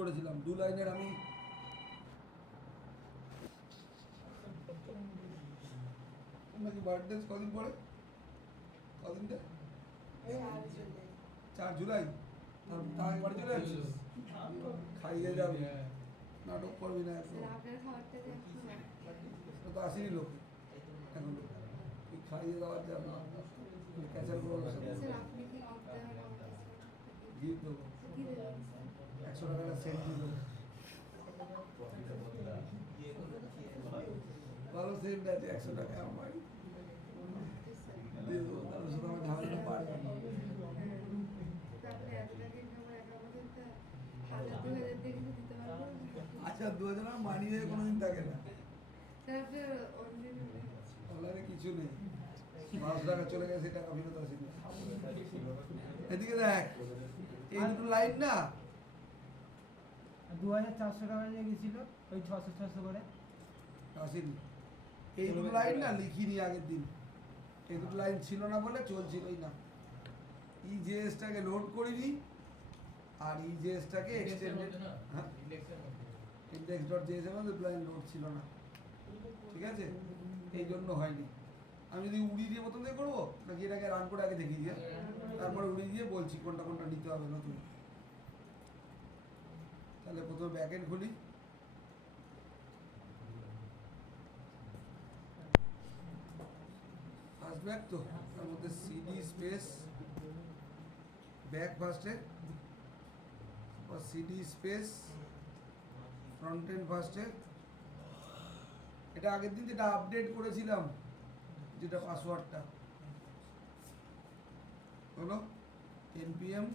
করেছিলাম 2 লাইনের আমি নাকি বার্থডে কদিন পরে কদিনটা 4 জুলাই তার বাড়ি চলে যাচ্ছিস খাইয়ে যাবি নাটক করবি না একদম তো আসেনি লোক এখন তুই খাইয়ে দেওয়ার যাবে ক্যাচার করবো গিফট দেবো 100 টাকা সেন্ট দিয়ে দেবো ভালো সেন্ট আছে 100 টাকা আমার দিয়ে দেবো তার সাথে আমার ঝামেলা পারবে আচ্ছা 2000 মানিয়ে কোনোদিন থাকে না অনলাইনে কিছু নেই 5 টাকা চলে গেছে টাকা ফেরত আসেনি এদিকে দেখ এই দুটো লাইন না 2400 টাকা নিয়ে গেছিল ওই 600 করে আসেনি এই দুটো লাইন না লিখিনি আগের দিন এই দুটো লাইন ছিল না বলে চলছিলই না ইজেএসটাকে লোড করিনি আর ইজেএসটাকে এক্সটেন্ডেড হ্যাঁ index.js এর মধ্যে লাইন লোড ছিল না ঠিক আছে এই জন্য হয়নি আমি যদি উড়ি দিয়ে প্রথম দিয়ে করবো নাকি এটাকে রান করে আগে দেখিয়ে দিয়ে তারপরে উড়ি দিয়ে বলছি কোনটা কোনটা নিতে হবে নতুন তাহলে প্রথমে ব্যাকএন্ড খুলি ফার্স্ট ব্যাক তো তার মধ্যে সিডি স্পেস ব্যাক ফার্স্টে সিডি স্পেস ফ্রন্ট এন্ড ফার্স্টে এটা আগের দিন যেটা আপডেট করেছিলাম যেটা পাসওয়ার্ডটা হলো npm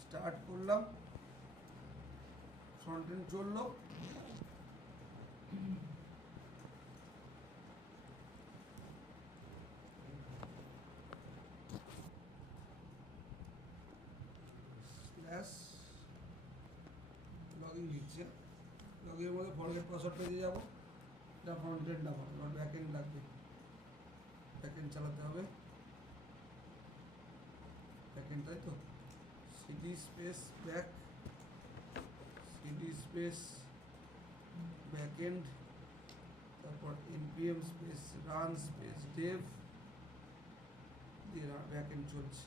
স্টার্ট করলাম ফ্রন্ট এন্ড চললো স্ল্যাশ লগইন লিখছে লগইনের মধ্যে ফরগেট পাসওয়ার্ড পেজে যাবো এটা ফ্রন্ট এন্ড না আমার ব্যাক এন্ড লাগবে ব্যাক এন্ড চালাতে হবে ব্যাক এন্ড তাই তো CD space back CD space back end তারপর npm space run space Dave দিয়ে ব্যাক এন্ড চলছে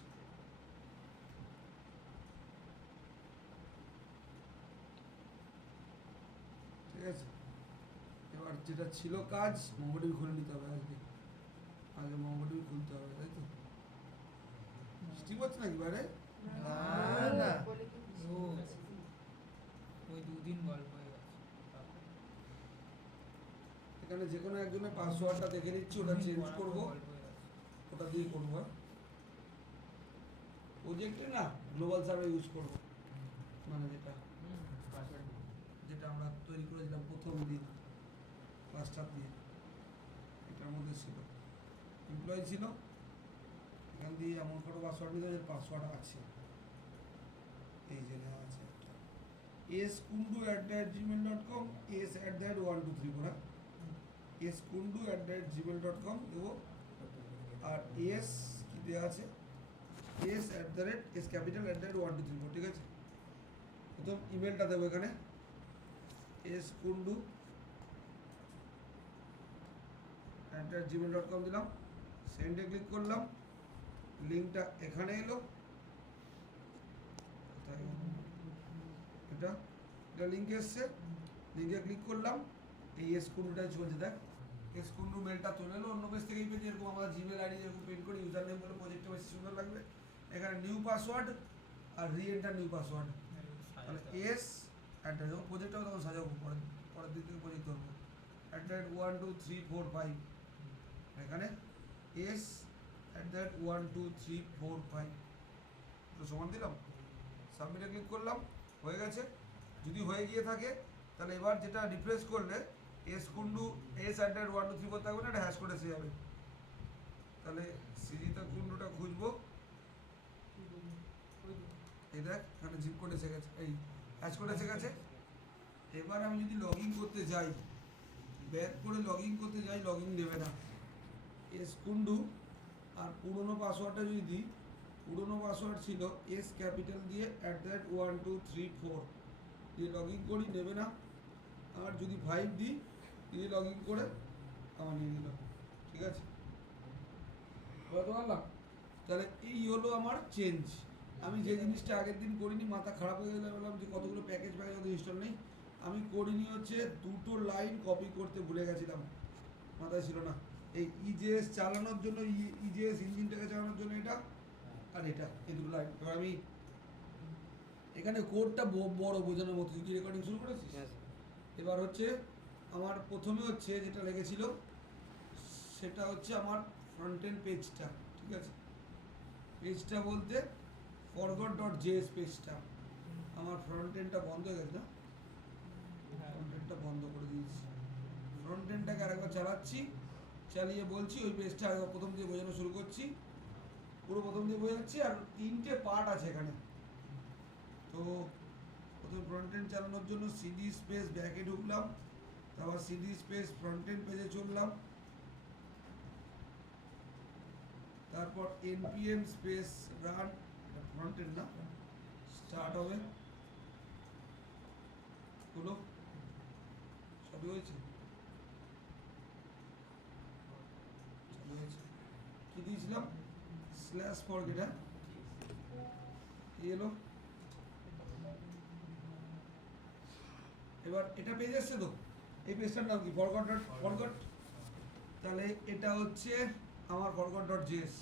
ঠিক আছে এবার যেটা ছিল কাজ মোমোডিবি খুলে নিতে হবে আগে মোমোডিবি খুলতে হবে তাই তো বৃষ্টি পড়ছে নাকি বারে না ওই দুদিন গল্প হয়ে গেছে এখানে যে কোনো একজনের পাসওয়ার্ডটা দেখে নিচ্ছি ওটা চেঞ্জ করবো ওটা দিয়ে করবো প্রজেক্টে না গ্লোবাল সার্ভার ইউজ করবো মানে যেটা আমরা তৈরি করেছিলাম প্রথম দিন ক্লাস্টার দিয়ে এটার মধ্যে ছিল এমপ্লয়ি ছিল এখান দিয়ে এমন কোনো পাসওয়ার্ড নিতে যে পাসওয়ার্ড আছে এই যে নেওয়া আছে একটা skundu@gmail.com s@123 করা skundu@gmail.com দেবো আর এস কি দেওয়া আছে s @s123 ঠিক আছে প্রথম ইমেলটা দেবো এখানে skundu@gmail.com দিলাম সেন্ডে ক্লিক করলাম লিঙ্কটা এখানে এলো এটা লিঙ্কে এসছে লিঙ্কে ক্লিক করলাম এই স্কুন্ডুটাই চলছে দেখ স্কুন্ডু মেলটা চলে এলো অন্য পেজ থেকে এই পেজ এরকম আমরা জিমেল আইডি যেরকম প্রিন্ট করি ইউজার নেম বলে প্রজেক্টটা বেশি সুন্দর লাগবে এখানে নিউ পাসওয়ার্ড আর রিএন্টার নিউ পাসওয়ার্ড তাহলে যখন প্রজেক্ট হবে তখন সাজাবো পরের দিন থেকে প্রজেক্ট করবো @12345 এখানে @12345 তো সমান দিলাম সাবমিটে ক্লিক করলাম হয়ে গেছে যদি হয়ে গিয়ে থাকে তাহলে এবার যেটা রিফ্রেশ করলে skundu s@123 থাকবে না এটা হ্যাশ করে এসে যাবে তাহলে সিজিতে কুন্ডুটা খুঁজবো এই দেখ এখানে জিপ কোড এসে গেছে এই হ্যাশ কোড এসে গেছে এবার আমি যদি লগ ইন করতে যাই ব্যাক করে লগ ইন করতে যাই লগ ইন দেবে না skundu আর পুরনো পাসওয়ার্ডটা যদি দিই পুরনো পাসওয়ার্ড ছিল s ক্যাপিটাল দিয়ে @1234 দিয়ে লগ ইন করি, নেবে না। আর যদি 5 দিই দিয়ে লগ ইন করে আমার নিয়ে নিল, ঠিক আছে, বুঝতে পারলাম। তাহলে এই হলো আমার চেঞ্জ। আমি যে জিনিসটা আগের দিন করিনি, মাথা খারাপ হয়ে গেলে বললাম যে কতগুলো প্যাকেজ অত ইনস্টল নেই, আমি করিনি হচ্ছে দুটো লাইন কপি করতে ভুলে গেছিলাম, মাথায় ছিল না। এই ইজেএস চালানোর জন্য, ইজেএস ইঞ্জিনটাকে চালানোর জন্য এটা, আর এটা, এই দুটো লাইন। এবার আমি এখানে কোডটা বড় বোঝানোর মতো। তুই কি রেকর্ডিং শুরু করেছিস? এবার হচ্ছে আমার প্রথমে হচ্ছে যেটা লেগেছিল সেটা হচ্ছে আমার ফ্রন্ট এন্ড পেজটা, ঠিক আছে। পেজটা বলতে forgot.js পেজটা, আমার ফ্রন্ট এন্ডটা বন্ধ হয়ে গেছে না, ফ্রন্ট এন্ডটা বন্ধ করে দিয়েছি। ফ্রন্ট এন্ডটাকে আরেকবার চালাচ্ছি, চালিয়ে বলছি ওই পেজটা আরেকবার প্রথম দিয়ে বোঝানো শুরু করছি, পুরো প্রথম দিয়ে বোঝাচ্ছি। আর 3টে পার্ট আছে এখানে। তো প্রথমে ফ্রন্ট এন্ড চালানোর জন্য সিডি স্পেস ব্যাকে ঢুকলাম, তারপর সিডি স্পেস ফ্রন্ট এন্ড পেজে চললাম, তারপর npm space run, front end না, স্টার্ট হবে, হলো, সবই হয়েছে, চালু হয়েছে। কি দিয়েছিলাম? স্ল্যাশ ফরগেট, হ্যাঁ, কি এলো? এবার এটা পেজ এসছে তো, এই পেজটার নাম কি? ফরগট। তাহলে এটা হচ্ছে আমার forgot.js।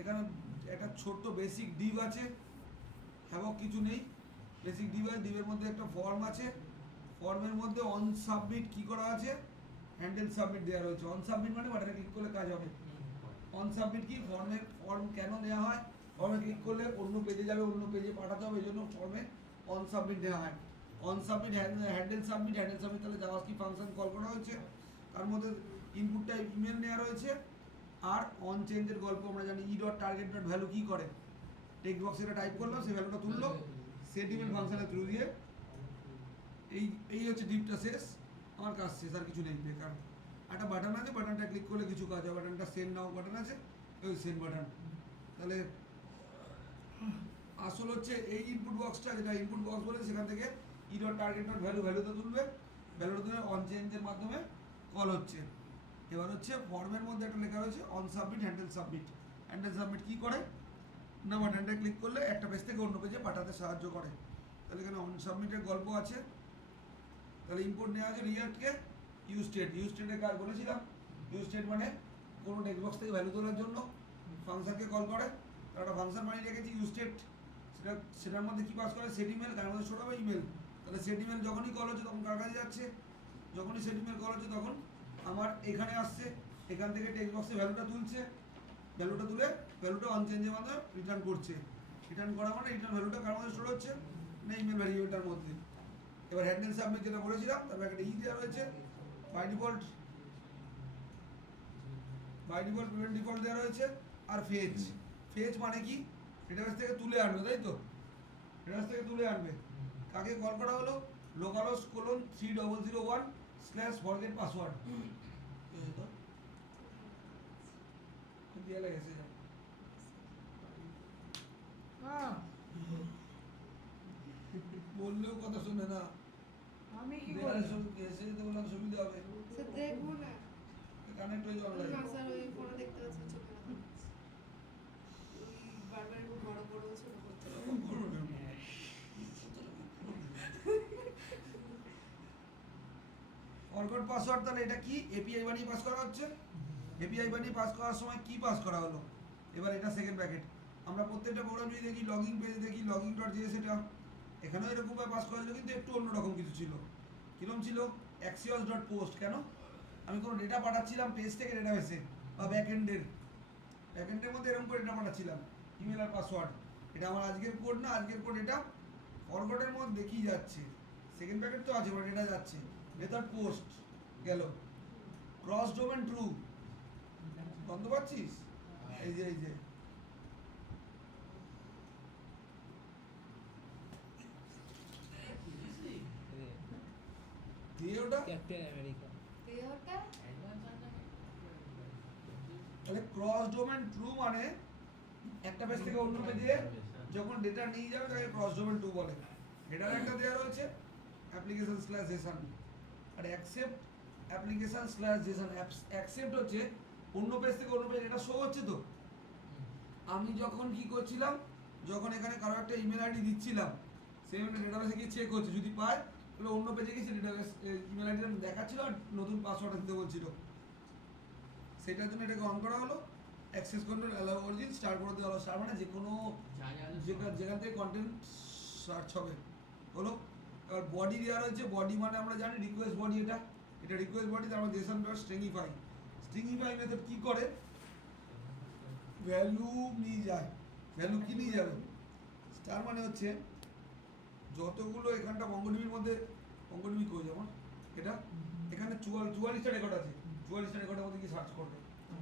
এখানে একটা ছোট্ট বেসিক ডিভ আছে, হ্যাভক কিছু নেই, বেসিক ডিভ আছে। ডিভের মধ্যে একটা ফর্ম আছে, ফর্মের মধ্যে অন সাবমিট কি করা আছে, হ্যান্ডেল সাবমিট দেওয়া রয়েছে। অন সাবমিট মানে বাটনে ক্লিক করলে কাজ হবে। অন সাবমিট কি, ফর্ম কেন দেওয়া হয়, ফর্মে ক্লিক করলে অন্য পেজে যাবে, অন্য পেজে পাঠাতে হবে, এই জন্য ফর্মে অন সাবমিট দেওয়া হয়। অন সাবমিট, হ্যান্ডেল সাবমিট, তাহলে জাভাস্ক্রিপ্ট ফাংশন কল করা হয়েছে, তার মধ্যে ইনপুটটা ইমেল নেওয়া রয়েছে। আর অন চেঞ্জের গল্প আমরা জানি, e.target.value কি করে, টেক্সট বক্সে এটা টাইপ করলাম, সেই ভ্যালুটা তুললো, সেট ইমেল ফাংশনের থ্রু দিয়ে। এই হচ্ছে ডিপটা শেষ, আমার কাজ শেষ, আর কিছু নেই, বেকার। একটা বাটন আছে, বাটনটা ক্লিক করলে কিছু কাজ হবে, বাটনটা সেন্ড নাও বাটন আছে, ওই সেন্ড বাটন। তাহলে আসল হচ্ছে এই ইনপুট বক্সটা, যেটা ইনপুট বক্স বলে, সেখান থেকে e.target.value ভ্যালুটা তুলবে, ভ্যালুটা তুলে অন চেঞ্জের মাধ্যমে কল হচ্ছে। এবার হচ্ছে ফর্মের মধ্যে একটা লেখা রয়েছে on submit, handle submit. Handle submit কি করে না, বাটনটা ক্লিক করলে একটা পেজ থেকে অন্য পেজে পাঠাতে সাহায্য করে। তাহলে এখানে অন সাবমিটের গল্প আছে। তাহলে ইনপুট নেওয়া আছে রিয়াক্টকে, ইউজ স্টেটের কাজ বলেছিলাম। ইউজ স্টেট মানে কোনো টেক্সট বক্স থেকে ভ্যালু তোলার জন্য ফাংশনকে কল করে, তার একটা ফাংশন বানিয়ে রেখেছি ইউজ স্টেট। সেটার মধ্যে কি পাস করে, সেট ইমেল, তার মধ্যে শোনাবে ইমেল। তাহলে সেট ইমেল যখনই কল হচ্ছে তখন কার কাছে যাচ্ছে, যখনই সেট ইমেল কল হচ্ছে তখন আমার এখানে আসছে, এখান থেকে টেক্সট বক্সে ভ্যালুটা তুলছে, ভ্যালুটা তুলে ভ্যালুটা অন চেঞ্জের মাধ্যমে রিটার্ন করছে। রিটার্ন করা মানে রিটার্ন ভ্যালুটা কার মধ্যে স্টোর হচ্ছে না, ইমেল ভ্যারিয়েবলটার মধ্যে। এবার হ্যান্ডেল সাবমিট যেটা বলেছিলাম, তারপর একটা দেওয়া রয়েছে, বাই ডিফল্ট প্রিভেন্ট ডিফল্ট দেওয়া রয়েছে। আর ফেজ মানে কি, ডেটাবেস থেকে তুলে আনবে, তাই তো, ডেটাবেস থেকে তুলে আনবে। কাকে কল করা হলো, localhost 3001/forget password দিয়ে লেগেছে। বললেও কথা শুনে না, আমি কি দেয়ালে করব? সব এসে যেতে বললাম সুবিধা হবে, সে দেখবো না। কানেক্ট হয়ে যাওয়া না স্যার, ওই ফোনে দেখতে পাচ্ছি, চোখে না দেখছি। ওই বারবার এরকম বড় বড় ছোট করতে হবে। ফরগট পাসওয়ার্ড, তাহলে এটা কি, এপিআই বানিয়ে পাস করা হচ্ছে। এপিআই বানিয়ে পাস করার সময় কি পাস করা হলো, এবার এটা সেকেন্ড প্যাকেট। আমরা প্রত্যেকটা প্রোগ্রাম যদি দেখি, লগইন পেজ দেখি, লগইন.js, এটা এখানেও এরকমভাবে পাস করা ছিল, কিন্তু একটু অন্যরকম কিছু ছিল। কীরকম ছিল, axios.post, কেন, আমি কোনো ডেটা পাঠাচ্ছিলাম পেজ থেকে ডেটাবেসে বা ব্যাকএন্ডের মধ্যে এরকম করে ডেটা পাঠাচ্ছিলাম, ইমেল আর পাসওয়ার্ড। এটা আমার আজকের কোড না, আজকের কোড এটা ফরগটের মধ্যে দেখিয়ে যাচ্ছে। সেকেন্ড প্যাকেট তো আছে, বাট এটা যাচ্ছে মেথড পোস্ট গেল, ক্রস ডোমেন ট্রু, বন্ধ পাচ্ছিস, এই যে দিয়ে ওটা, ক্যাপ্টেন আমেরিকা। দেহটা তাহলে ক্রস ডোমেন ট্রু মানে একটা পেজ থেকে অন্য পেজে যখন ডেটা নিয়ে যাবে তাকে ক্রস ডোমেন ট্রু বলে। হেডার একটা দেওয়া রয়েছে অ্যাপ্লিকেশন স্ল্যাশ জেসন, আর accept application slash JSON. Accept হচ্ছে অন্য পেজ থেকে অন্য পেজ, এটা শো হচ্ছে তো। আমি যখন কি করছিলাম, যখন এখানে কারো একটা ইমেল আইডি দিচ্ছিলাম, সেই ডেটাবেসে গিয়ে চেক হচ্ছে, যদি পায় তাহলে অন্য পেজে গিয়ে ডেটাবেস ইমেল আইডিটা দেখাচ্ছিল আর নতুন পাসওয়ার্ড দিতে বলছিল। সেটার জন্য এটাকে অন করা হলো। Access control allow origin star করে দেওয়া হলো। স্টার মানে যে কোনো যেখান থেকে কন্টেন্ট সার্চ হবে হলো। এবার বডি দেওয়া রয়েছে, বডি মানে আমরা জানি রিকোয়েস্ট বডি, এটা রিকোয়েস্ট বডি, তারপর Jason dot stringify. Stringify method কি করে, ভ্যালু নিয়ে যায়। ভ্যালু কি নিয়ে যাবে, স্টার মানে হচ্ছে যতগুলো এখানটা মঙ্গোডিবির মধ্যে, মঙ্গোডিবি কই যেমন এটা এখানে 44টা রেকর্ড আছে, 44টা রেকর্ডের মধ্যে কি সার্চ করবে,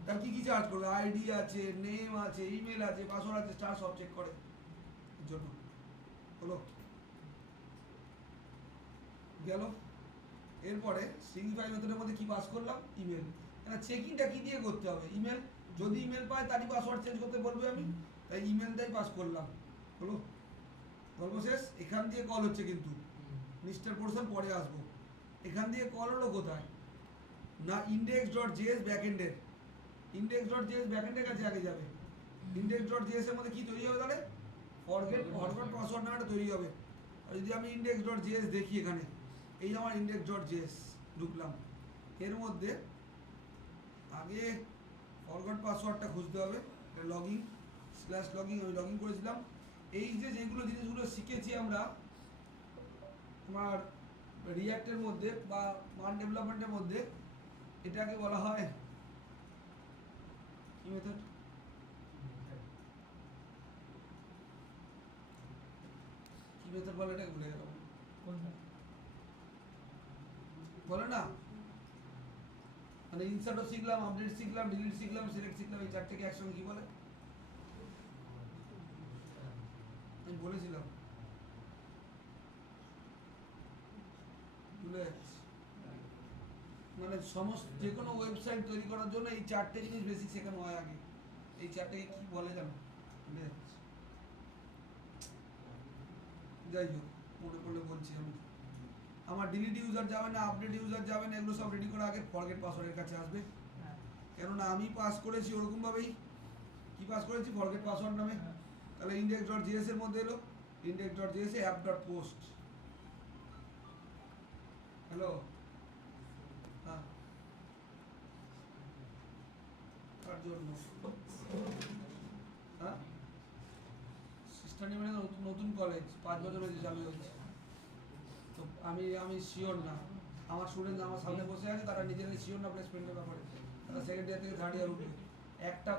তার কি কি সার্চ করবে, আইডি আছে, নেম আছে, ইমেল আছে, পাসওয়ার্ড আছে, স্টার সব চেক করে এর জন্য হলো গেল। এরপরে স্ট্রিংইফাই মেথডের মধ্যে কি পাস করলাম, ইমেল। না চেকিংটা কি দিয়ে করতে হবে, ইমেল, যদি ইমেল পায় তারই পাসওয়ার্ড চেঞ্জ করতে বলবে আমি, তাই ইমেল দিয়ে পাস করলাম হলো। গল্প শেষ। এখান দিয়ে কল হচ্ছে কিন্তু নিস্টার পোর্শন পরে আসবো। এখান দিয়ে কল হলো কোথায় না, ইন্ডেক্স ডট জেএস ব্যাকএন্ডের, ইন্ডেক্স ডট জেএস ব্যাকএন্ডের কাছে আগে যাবে। ইন্ডেক্স ডট জেএস এর মধ্যে কি তৈরি হবে তাহলে, ফরগেট পাসওয়ার্ড নামে তৈরি হবে। আর যদি আমি ইন্ডেক্স ডট জেএস দেখি, এখানে এই আমার ইন্ডেক্স ডট জেএস ঢুকলাম, এর মধ্যে আগে ফরগট পাসওয়ার্ডটা খুঁজতে হবে, লগইন স্ল্যাশ লগইন, আমি লগইন করেছিলাম। এই যে যেগুলো জিনিসগুলো শিখেছি আমরা তোমার রিঅ্যাক্টের মধ্যে বা মান ডেভেলপমেন্টের মধ্যে, এটাকে বলা হয় কি মেথড, কি মেথড বলে এটাকে ভুলে গেলাম, কোনটা? বলে না মানে ইনসার্টও শিখলাম, আপডেট শিখলাম, ডিলিট শিখলাম, সিলেক্ট শিখলাম, এই চারটেকে একসঙ্গে কি বলে আমি বলেছিলাম, ভুলে যাচ্ছি। মানে সমস্ত যে কোনো ওয়েবসাইট তৈরি করার জন্য এই চারটে জিনিস বেসিক শেখানো হয় আগে। এই চারটেকে কি বলে জানো, ভুলে যাচ্ছি। যাই হোক, মনে পড়লে বলছি আমি। আমার ডিলিট ইউজার যাবে না, আপডেট ইউজার যাবে না, এগুলো সব রেডি করা আগে ফরগেট পাসওয়ার্ডের কাছে আসবে। হ্যাঁ। কেননা আমি পাস করেছি ওরকমভাবেই, কি পাস করেছি, ফরগেট পাসওয়ার্ড নামে। তাহলে ইন্ডেক্স ডট জিএস এর মধ্যে এলো, ইন্ডেক্স ডট জিএস এ অ্যাপ ডট পোস্ট, হ্যালো হ্যাঁ তার জন্য হ্যাঁ সিস্টার নিয়ে নতুন কলেজ 5 বছর হয়েছে চালু হচ্ছে, তো আমি শিওর না, আমার স্টুডেন্ট আমার সামনে বসে আছে, তারা নিজেরাই শিওর না প্লেসমেন্টের ব্যাপারে। তারা সেকেন্ড ইয়ার থেকে থার্ড ইয়ার উঠবে, একটা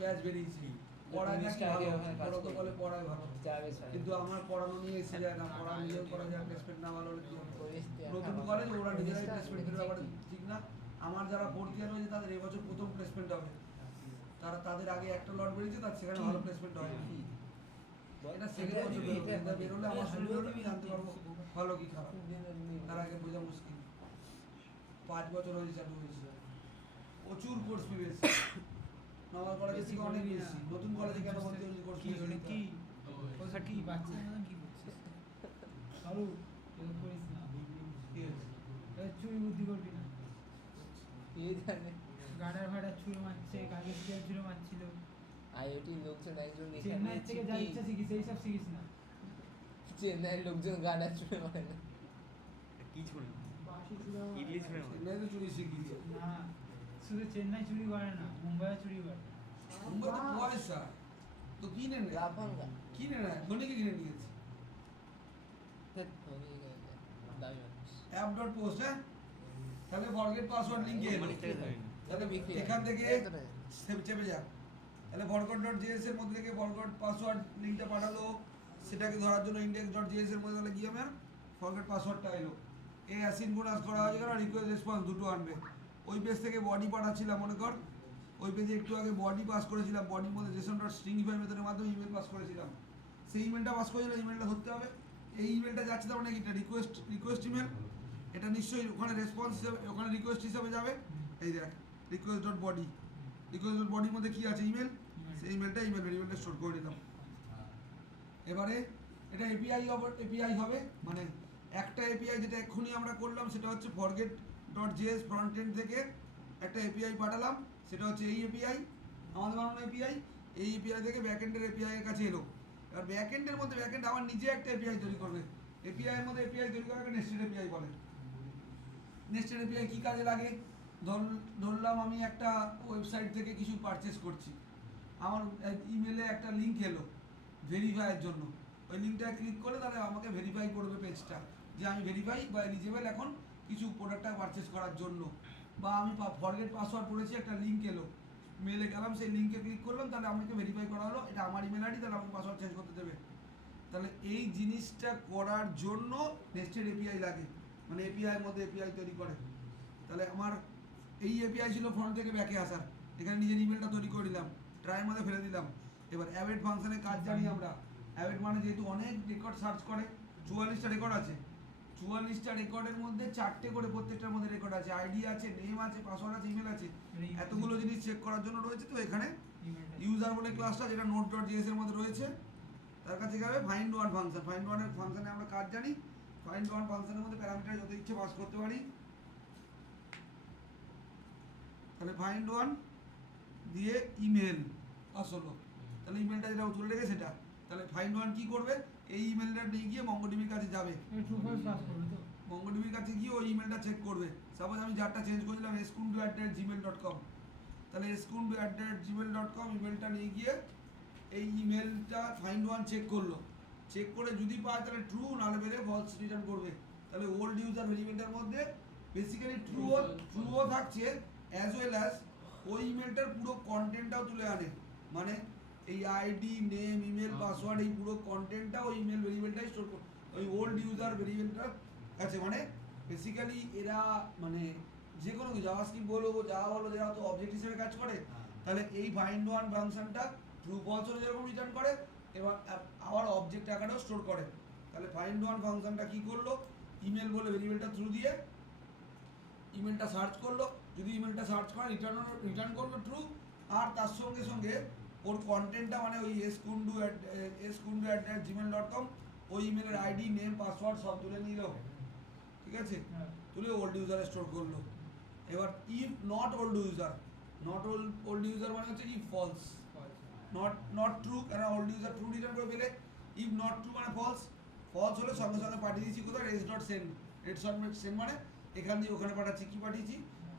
ব্যাচ বেরিয়েছে, পড়ায় নাকি ভালো, তো বলে পড়ায় ভালো, কিন্তু আমার পড়ানো নিয়ে এসে যায় না, পড়া নিজেও করা যায়, প্লেসমেন্ট না ভালো হলে কি হবে। নতুন কলেজ ওরা নিজেরাই প্লেসমেন্টের ব্যাপারে ঠিক না। আমার যারা ফোর্থ ইয়ার হয়েছে তাদের এবছর প্রথম প্লেসমেন্ট হবে, তাদের আগে একটা লট বেরিয়েছে, তার সেখানে ভালো প্লেসমেন্ট হয়। এটা সেকেন্ড বছর বেরোবে, এটা বেরোলে আমার শুরু হলে আমি জানতে পারবো ভালো কি খারাপ, তার আগে বোঝা মুশকিল। 5 বছর হয়েছে চালু হয়েছে, প্রচুর কোর্স ফি বেশি, নর্মাল কলেজের থেকে অনেক বেশি। নতুন কলেজে কেন ভর্তি হয়েছি, কোর্স ফি কি ওটা কি বাচ্চার মতন কি করছিস? আরো এরকম করিস না, চুরি বুদ্ধি করবি না। কে জানে গাডার ভাড়া ছুঁড়ে মারছে, কাগজ চেয়ার ছুঁড়ে মারছিল। আইওটি লোকজন একজন চেন্নাই থেকে যা ইচ্ছা শিখিস, এইসব শিখিস না। চেন্নাইয়ের লোকজন গানা চুড়ে মারে না। কি ছুরি, বাসি ছুঁড়ে মারে। ইডলি ছুঁড়ে মারে। চেন্নাই তো চুরি শিখিয়েছে, না, শুধু চেন্নাই চুরি করে না, মুম্বাইও চুরি করে। মুম্বাই তো পয়সা তো কিনে নেয়, লাফাঙ্গা কিনে নেয়, ধোনিকে কিনে নিয়েছে। দামি মানুষ। অ্যাপ ডট পোস্ট, হ্যাঁ তাহলে ফরগেট পাসওয়ার্ড লিঙ্কে এলো, মানিক টাকা ধরে না। তাহলে বিক্রি হয়। এখান থেকে এতটাই। চেপে যাক। তাহলে ফরগট ডট জিএস এর মধ্যে থেকে ফরগট পাসওয়ার্ড লিঙ্কটা পাঠালো, সেটাকে ধরার জন্য ইন্ডেক্স ডট জিএস এর মধ্যে তাহলে গিয়ে আমার ফরগট পাসওয়ার্ডটা এলো। এই অ্যাসিনক্রোনাস করা হয়েছে কারণ রিকোয়েস্ট রেসপন্স দুটো আনবে। ওই পেজ থেকে বডি পাঠাচ্ছিলাম, মনে কর ওই পেজে একটু আগে বডি পাস করেছিলাম, বডির মধ্যে জেসন ডট স্ট্রিংইফাই মেথডের মাধ্যমে ইমেল পাস করেছিলাম, সেই ইমেলটা পাস করেছিল, ইমেলটা ধরতে হবে। এই ইমেলটা যাচ্ছে তার মানে এটা রিকোয়েস্ট ইমেল, এটা নিশ্চয়ই ওখানে রেসপন্স হিসাবে, ওখানে রিকোয়েস্ট হিসাবে যাবে। এই দেখ request dot body, request dot বডির মধ্যে কি আছে, ইমেল, সেই ইমেলটা ইমেল ভেরিয়েবলটা স্টোর করে নিলাম। এবারে এটা এপিআই হবে, মানে একটা এপিআই যেটা এক্ষুনি আমরা করলাম সেটা হচ্ছে forget.js ফ্রন্ট এন্ড থেকে একটা এপিআই পাঠালাম, সেটা হচ্ছে এই এপিআই, আমাদের বানানো এপিআই। এই এপিআই থেকে ব্যাকএন্ডের এপিআই এর কাছে এলো। এবার ব্যাকএন্ডের মধ্যে ব্যাকএন্ড আমার নিজে একটা এপিআই তৈরি করবে। এপিআই এর মধ্যে এপিআই তৈরি করাকে নেস্টেড এপিআই বলে। নেস্টেড এপিআই কী কাজে লাগে? ধরলাম আমি একটা ওয়েবসাইট থেকে কিছু পারচেস করছি, আমার ইমেলে একটা লিঙ্ক এলো ভেরিফাইয়ের জন্য। ওই লিঙ্কটায় ক্লিক করলে তাহলে আমাকে ভেরিফাই করবে পেজটা, যে আমি ভেরিফাই বা এলিজিবল এখন কিছু প্রোডাক্টটা পারচেস করার জন্য। বা আমি ফরগেট পাসওয়ার্ড করেছি, একটা লিঙ্ক এলো, মেলে গেলাম, সেই লিঙ্কে ক্লিক করলাম, তাহলে আমাকে ভেরিফাই করা হলো, এটা আমার ইমেল আইডি, তাহলে আমাকে পাসওয়ার্ড চেঞ্জ করতে দেবে। তাহলে এই জিনিসটা করার জন্য নেস্টেড এপিআই লাগে, মানে এপিআই এর মধ্যে এপিআই তৈরি করে। তাহলে আমার এই এপিআই ছিল ফ্রন্ট থেকে ব্যাকে আসার, এখানে নিজের ইমেলটা তৈরি করে দিলাম, ট্রাইয়ের মধ্যে ফেলে দিলাম। এবার অ্যাওয়েট ফাংশনের কাজ জানি আমরা। অ্যাওয়েট মানে যেহেতু অনেক রেকর্ড সার্চ করে, 44টা রেকর্ড আছে, 44টা রেকর্ডের মধ্যে 4টে করে প্রত্যেকটার মধ্যে রেকর্ড আছে, আইডি আছে, নেম আছে, পাসওয়ার্ড আছে, ইমেল আছে, এতগুলো জিনিস চেক করার জন্য রয়েছে। তো এখানে ইউজার বলে ক্লাসটা, যেটা নোট.js এর মধ্যে রয়েছে, তার কাছে যাবে ফাইন্ড ওয়ান ফাংশন। ফাইন্ড ওয়ানের ফাংশনে আমরা কাজ জানি, ফাইন্ড ওয়ান ফাংশনের মধ্যে প্যারামিটার যত ইচ্ছে পাস করতে পারি। তাহলে ফাইন্ড ওয়ান দিয়ে ইমেল পাস হলো, তাহলে ইমেলটা যেটা তুলে রেখে সেটা, তাহলে ফাইন্ড ওয়ান কী করবে? এই ইমেলটা নিয়ে গিয়ে মঙ্গোডিবির কাছে যাবে, মঙ্গোডিবির কাছে গিয়ে ওই ইমেলটা চেক করবে। সাপোজ আমি যারটা চেঞ্জ করেছিলাম skundu@gmail.com, তাহলে skundu@gmail.com ইমেলটা নিয়ে গিয়ে এই ইমেলটা ফাইন্ড ওয়ান চেক করলো, চেক করে যদি পায় তাহলে ট্রু, নাহলে বেরে ফলস রিটার্ন করবে। তাহলে ওল্ড ইউজার ভেরিয়েবলটার মধ্যে বেসিক্যালি ট্রুও থাকছে, অ্যাজ ওয়েল অ্যাজ ওই ইমেলটার পুরো কন্টেন্টটাও তুলে আনে, মানে এই আইডি, নেম, ইমেল, পাসওয়ার্ড, এই পুরো কন্টেন্টটা ওই ইমেল ভেরিয়েবলটাই স্টোর করে ওই ওল্ড ইউজার ভেরিয়েবলটার কাছে। মানে বেসিক্যালি এরা মানে যে কোনো জাভাস্ক্রিপ্ট বলো, যাওয়া বলো, যারা তো অবজেক্ট হিসেবে কাজ করে, তাহলে এই ফাইন্ড ওয়ান ফাংশনটা ট্রু ফলস হলে যেরকম রিটার্ন করে, এবার আবার অবজেক্ট আকারেও স্টোর করে। তাহলে ফাইন্ড ওয়ান ফাংশনটা কী করলো? ইমেল বলে ভেরিয়েবলটা থ্রু দিয়ে ইমেলটা সার্চ করলো, যদি ইমেলটা সার্চ করে রিটার্ন করলো ট্রু, আর তার সঙ্গে সঙ্গে ওর কন্টেন্টটা মানে ওই skundu@gmail.com ওই ইমেলের আইডি, নেম, পাসওয়ার্ড সব তুলে নিল, ঠিক আছে, তুলে ওল্ড ইউজারে স্টোর করলো। এবার if not old user, old user মানে হচ্ছে ইফ ফলস, নট ট্রু, কারণ ওল্ড ইউজার ট্রু রিটার্ন করে পেলে, ইফ নট ট্রু মানে ফলস হলে সঙ্গে সঙ্গে পাঠিয়ে দিচ্ছি কোথায়? res.send মানে এখান দিয়ে ওখানে পাঠাচ্ছি, কি পাঠিয়েছি?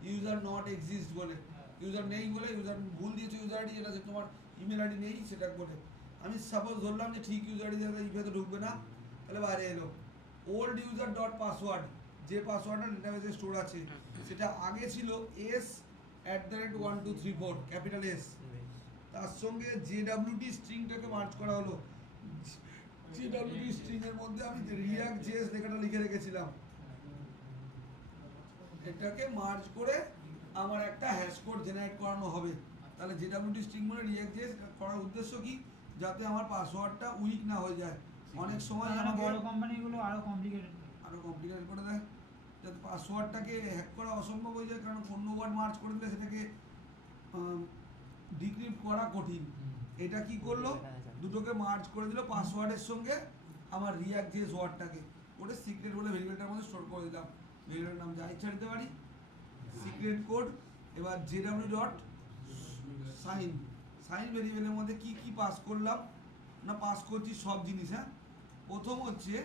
ইউজার নট এক্সিস্ট বলে, ইউজার নেই বলে, ইউজার ভুল দিয়েছে ইউজার আইডি, যেটা তোমার ইমেল আইডি নেই সেটা বলে। আমি সাপোজ ধরলাম যে ঠিক ইউজার আইডি দিয়ে ইভে তো ঢুকবে না, তাহলে বাইরে এলো ওল্ড ইউজার ডট পাসওয়ার্ড, যে পাসওয়ার্ডটা ডেটাবেসে স্টোর আছে সেটা আগে ছিল s@1234 ক্যাপিটাল এস, তার সঙ্গে JWT স্ট্রিংটাকে মার্জ করা হলো। JWT স্ট্রিং এর মধ্যে আমি React.js লেখাটা লিখে রেখেছিলাম, এটাকে মার্জ করে আমার একটা হ্যাশ কোড জেনারেট করানো হবে। তাহলে JWT স্ট্রিং মানে React.js করার উদ্দেশ্য কি? যাতে আমার পাসওয়ার্ডটা উইক না হয়ে যায়। অনেক সময় আমাকে বড় কোম্পানিগুলো আরো কমপ্লিকেটেড করে দেয়, যাতে পাসওয়ার্ডটাকে হ্যাক করা অসম্ভব হয়ে যায়, কারণ অন্য ওয়ার্ড মার্জ করে দিলে সেটাকে ডিক্রিপ্ট করা কঠিন। এটা কি করলো? দুটোকে মার্জ করে দিল পাসওয়ার্ডের সঙ্গে আমার React.js ওয়ার্ডটাকে, ওটা সিক্রেট বলে ভেরিয়েবলটার মধ্যে স্টোর করে দিলাম। ভেরিয়েবলের নাম যা ইচ্ছা দিতে পারি, সিক্রেট কোড। এবার jw.sign ভেরিয়েবলের মধ্যে কি কি পাস করলাম না, পাস করছি সব জিনিস। হ্যাঁ, প্রথম হচ্ছে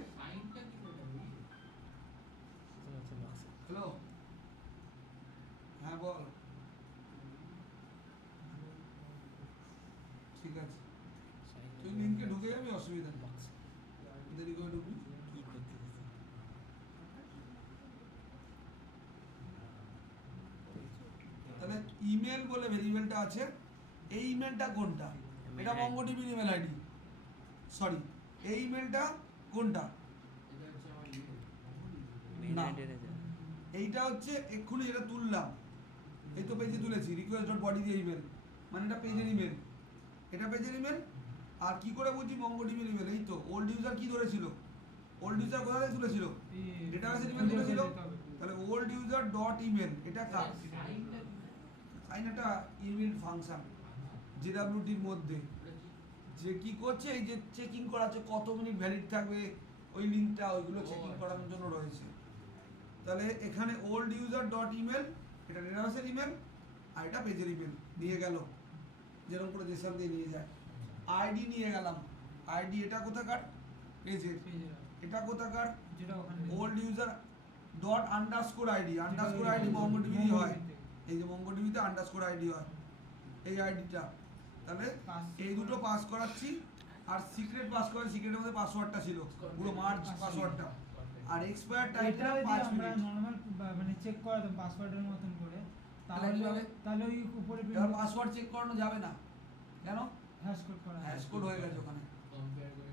হ্যালো, হ্যাঁ বল, ঠিক আছে, তুই লিঙ্কে ঢুকে যাবি, অসুবিধা নেই, দেরি করে ঢুকবি। তাহলে ইমেল বলে ভেরিয়েবলটা আছে, এই ইমেলটা কোনটা? এটা মঙ্গোডিবির ইমেল আইডি, সরি, এই ইমেলটা কোনটা? না, এইটা হচ্ছে এক্ষুনি যেটা তুললাম, এই তো পেজে তুলেছি request.body দিয়ে ইমেল, মানে এটা পেজের ইমেল, এটা পেজের ইমেল। আর কি করে বুঝি মঙ্গোডিবির ইমেল? এই তো ওল্ড ইউজার কি ধরেছিল, ওল্ড ইউজার কোথা থেকে তুলেছিল? ডেটাবেসের ইমেল তুলেছিল, তাহলে ওল্ড ইউজার ডট ইমেল, এটা কাজ সাইন একটা ইমেল ফাংশন JWT এর মধ্যে, যে কি করছে এই যে চেকিং করা আছে কত মিনিট ভ্যালিড থাকবে ওই লিঙ্কটা ওইগুলো চেকিং করানোর জন্য রয়েছে। তাহলে এখানে ওল্ড ইউজার ডট ইমেল, এটা ডেটাবেসের ইমেল আর এটা পেজের ইমেল নিয়ে গেল, যেরকম করে জেসন দিয়ে নিয়ে যায়। আইডি নিয়ে গেলাম, আইডি এটা কোথাকার পেজের, এটা কোথাকার যেটা ওখানে old user dot underscore ID, underscore ID MongoDB হয়, এই যে মঙ্গোডিবিতে আন্ডারস্কোর আইডি হয় এই আইডিটা। তাহলে এই দুটো পাস করাচ্ছি আর সিক্রেট পাস করে, সিক্রেটের মধ্যে পাসওয়ার্ডটা ছিল পুরো মার্চ পাসওয়ার্ডটা, আর এক্সপায়ার টাইমটা 5 আমরা মিনিট। নরমাল মানে চেক করাতাম পাসওয়ার্ডের মতন করে, তাহলে কিভাবে? তাহলে ওই উপরে এবার পাসওয়ার্ড চেক করানো যাবে না কেন? হ্যাশ কোড করা হ্যাশ কোড হয়ে গেছে ওখানে, কম্পেয়ার করে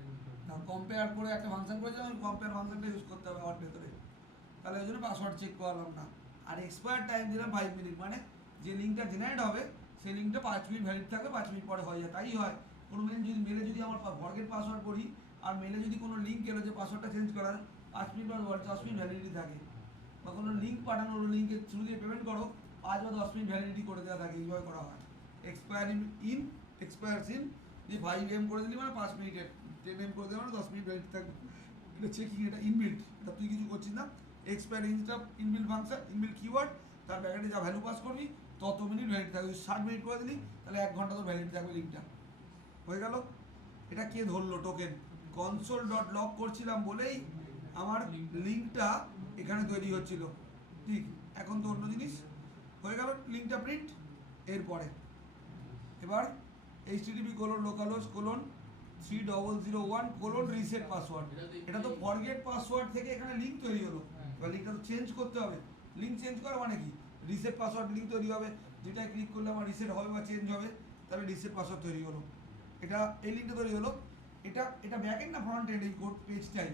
কম্পেয়ার করে একটা ফাংশন করেছিলাম, কম্পেয়ার ফাংশনটা ইউজ করতে হবে আমার ভেতরে, তাহলে ওই জন্য পাসওয়ার্ড চেক করালাম না। আর এক্সপায়ার টাইম দিলাম 5 মিনিট, মানে যে লিঙ্কটা জেনারেট হবে সেই লিঙ্কটা 5 মিনিট ভ্যালিড থাকবে, 5 মিনিট পরে হয়ে যায়। তাই হয় কোনো মেলে যদি আমার ফরগেট পাসওয়ার্ড করি আর মেলে যদি কোনো লিঙ্ক এলো যে পাসওয়ার্ডটা চেঞ্জ করার 5 মিনিট বা 10 মিনিট ভ্যালিডিটি থাকে, বা কোনো লিঙ্ক পাঠানোর লিঙ্কের থ্রু দিয়ে পেমেন্ট করো 5 বা 10 মিনিট ভ্যালিডিটি করে দেওয়া থাকে, এইভাবে করা হয়। এক্সপায়ার্স ইন যে 5 এম করে দিলি মানে 5 মিনিটের, 10 এম করে দিলে মানে 10 মিনিট ভ্যালিডিটি থাকবে। এটা চেকিং, এটা ইনবিল্ট, এটা তুই কিছু করছিস না। Expire Insta inbuilt function, inbuilt keyword, তার ব্যাকেটে যা ভ্যালু পাস করবি তত মিনিট ভ্যালিড থাকবে। 60 মিনিট করে দিলি তাহলে 1 ঘন্টা তো ভ্যালিড থাকবে লিঙ্কটা, হয়ে গেল। এটা কে ধরলো? টোকেন। কনসোল ডট লগ করছিলাম বলেই আমার লিঙ্কটা এখানে তৈরি হচ্ছিল, ঠিক। এখন তো অন্য জিনিস হয়ে গেল, লিঙ্কটা প্রিন্ট। এরপরে এবার http://localhost:3001 রিসেট পাসওয়ার্ড, এটা তো ফরগেট পাসওয়ার্ড থেকে এখানে লিঙ্ক তৈরি হলো, এবার লিঙ্কটা তো চেঞ্জ করতে হবে। লিঙ্ক চেঞ্জ করা মানে কি? রিসেট পাসওয়ার্ড লিঙ্ক তৈরি হবে, যেটা ক্লিক করলে আমার রিসেট হবে বা চেঞ্জ হবে, তাহলে রিসেট পাসওয়ার্ড তৈরি হলো। এটা এই লিঙ্কটা তৈরি হলো, এটা ব্যাকএন্ড না ফ্রন্ট এন্ড? এই কোড পেজটাই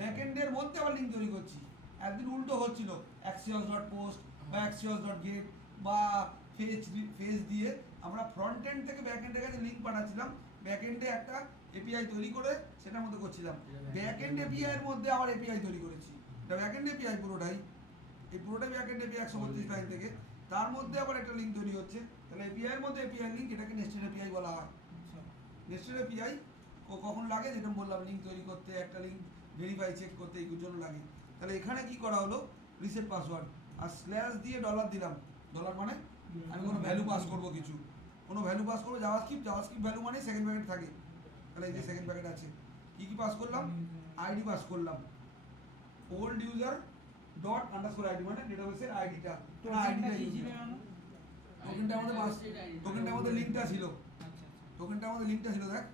ব্যাকএন্ডের মধ্যে আবার লিঙ্ক তৈরি করছি। একদিন উল্টো হচ্ছিল, axios.post বা axios.get বা ফেজ দিয়ে আমরা ফ্রন্ট এন্ড থেকে ব্যাক এন্ডের কাছে লিঙ্ক পাঠাচ্ছিলাম, ব্যাক এন্ডে একটা এপিআই তৈরি করে সেটার মধ্যে করছিলাম, ব্যাক এন্ড এপিআই এর মধ্যে আবার এপিআই তৈরি করেছি। এটা ব্যাক এন্ড এপিআই পুরোটাই, এই পুরোটাই ব্যাক এন্ড এপিআই 132 লাইন থেকে, তার মধ্যে আবার একটা লিঙ্ক তৈরি হচ্ছে। তাহলে এপিআই এর মধ্যে এপিআই লিঙ্ক, এটাকে নেস্টেড এপিআই বলা হয়। নেস্টেড এপিআই কখন লাগে? যেটা বললাম, লিঙ্ক তৈরি করতে, একটা লিঙ্ক ভেরিফাই চেক করতে, এইগুলোর জন্য লাগে। তাহলে এখানে কি করা হলো? রিসেট পাসওয়ার্ড আর স্ল্যাশ দিয়ে ডলার দিলাম। ডলার মানে আমি কোনো ভ্যালু পাস করবো, কিছু কোনো ভ্যালু পাস করবো, জাভাস্ক্রিপ্ট ভ্যালু মানে সেকেন্ড প্যাকেট থাকে। তাহলে এই যে সেকেন্ড প্যাকেট আছে, কি পাস করলাম? আইডি পাস করলাম, old user dot underscore ID, মানে ডেটাবেসের আইডিটা, আইডিটা টোকেনটার মধ্যে লিঙ্কটা ছিল, টোকেনটার মধ্যে লিঙ্কটা ছিল, দেখ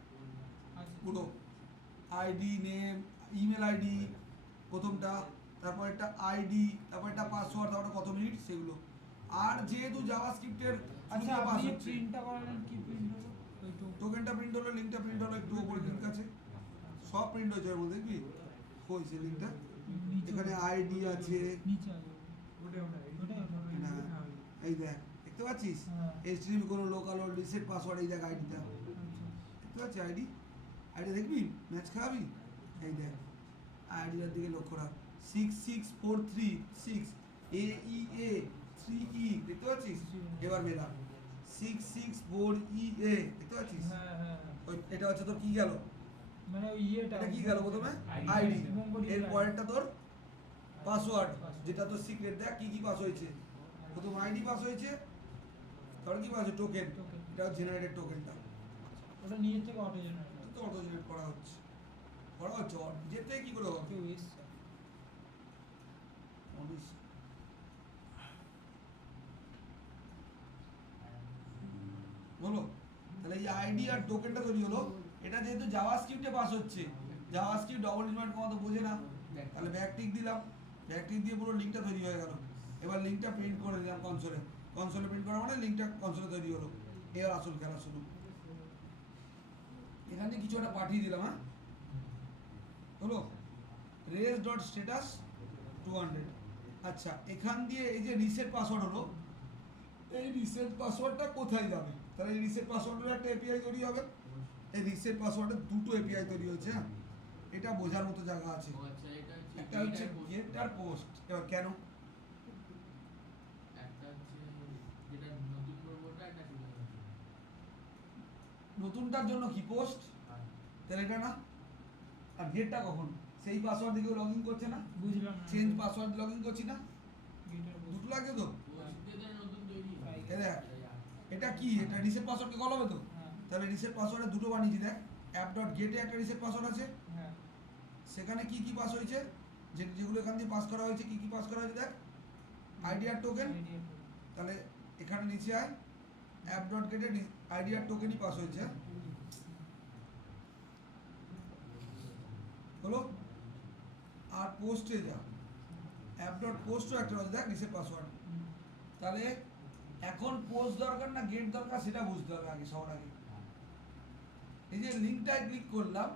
পুরো আইডি, নেম, ইমেল আইডি প্রথমটা, তারপর একটা আইডি, তারপর একটা পাসওয়ার্ড, তারপর কত মিনিট সেগুলো। আর যেহেতু জাভাস্ক্রিপ্টের আচ্ছা আপনি প্রিন্টটা করালেন, কি প্রিন্ট হলো? ওই তো টোকেনটা প্রিন্ট হলো, লিঙ্কটা প্রিন্ট হলো, একটু উপরে লিঙ্ক আছে, সব প্রিন্ট হয়েছে এর মধ্যে, দেখবি হয়েছে লিঙ্কটা। এখানে আইডি আছে, নিচে আছে ওটা এই দেখ, দেখতে পাচ্ছিস? HTTP কোনো লোকাল হোস্ট রিসেট পাসওয়ার্ড, এই দেখ আইডিটা, দেখতে পাচ্ছিস? আইডি দেখবি, ম্যাচ খাওয়াবি, এই দেখ আইডিটার দিকে লক্ষ্য রাখ, 66436 AEA 3E, দেখতে পাচ্ছিস? এবার মেলা 664EA, দেখতে পাচ্ছিস? এটা হচ্ছে তোর কি গেল, মানে ওই ইয়েটা এটা কি গেল? প্রথমে আইডি, এর পরেরটা তোর পাসওয়ার্ড, যেটা তোর সিক্রেট। দেখ কি পাস হয়েছে, প্রথম আইডি পাস হয়েছে, তারপর কি পাস হয়েছে? টোকেন, এটা জেনারেটেড টোকেনটা, ওটা নিজের থেকে অটো জেনারেট তো অটো জেনারেট করা হচ্ছে যেতে কি করে হবে? কেউ এসছে বলো। তাহলে এই আইডি আর টোকেনটা তৈরি হলো, এটা যেহেতু জাভাস্ক্রিপ্টে পাস হচ্ছে, জাভাস্ক্রিপ্ট ডবল ইনভার্ট কমাতে বোঝে না, তাহলে ব্যাকটিক দিলাম, ব্যাকটিক দিয়ে পুরো লিঙ্কটা তৈরি হয়ে গেল। এবার লিঙ্কটা প্রিন্ট করে দিলাম কনসোলে প্রিন্ট করা মানে লিঙ্কটা কনসোলে তৈরি হলো। এবার আসল খেলা শুরু, এখান থেকে কিছু একটা পাঠিয়ে দিলাম, হ্যাঁ হলো res.status 200। আচ্ছা, এখান দিয়ে এই যে রিসেট পাসওয়ার্ড হলো, এই রিসেট পাসওয়ার্ডটা কোথায় যাবে? তাহলে এই রিসেট পাসওয়ার্ডের একটা এপিআই তৈরি হবে, এই রিসেট পাসওয়ার্ডের দুটো এপিআই তৈরি হচ্ছে, হ্যাঁ এটা বোঝার মতো জায়গা আছে। একটা হচ্ছে গেট আর পোস্ট। এবার কেন? নতুনটার জন্য কি পোস্ট, তাহলে এটা না। আর গেটটা কখন, সেই পাসওয়ার্ড দিকেও লগ ইন করছে না, বুঝলাম না। চেঞ্জ পাসওয়ার্ড লগ ইন করছি না, গেটের দুটো লাগছে তো। হ্যাঁ। এ দেখ এটা কি, এটা রিসেট পাসওয়ার্ডকে কল হবে তো, হ্যাঁ। তাহলে রিসেট পাসওয়ার্ডে দুটো বানিয়েছি দেখ। অ্যাপ ডট গেটে একটা রিসেট পাসওয়ার্ড আছে, হ্যাঁ। সেখানে কি কি পাস হয়েছে, যেগুলো এখান দিয়ে পাস করা হয়েছে, কি কি পাস করা হয়েছে দেখ, আইডি আর টোকেন। আইডিয়া করে। তাহলে এখানে নিচে আয়, অ্যাপ ডট গেটে আইডি আর টোকেনই পাস হয়েছে, হলো। আর পোস্টে যা, অ্যাপ ডট পোস্টও একটা রয়েছে দেখ রিসেট পাসওয়ার্ড। হুম। তাহলে এখন পোস্ট দরকার না গেট দরকার সেটা বুঝতে হবে আগে, সবার আগে। এই যে লিঙ্কটায় ক্লিক করলাম,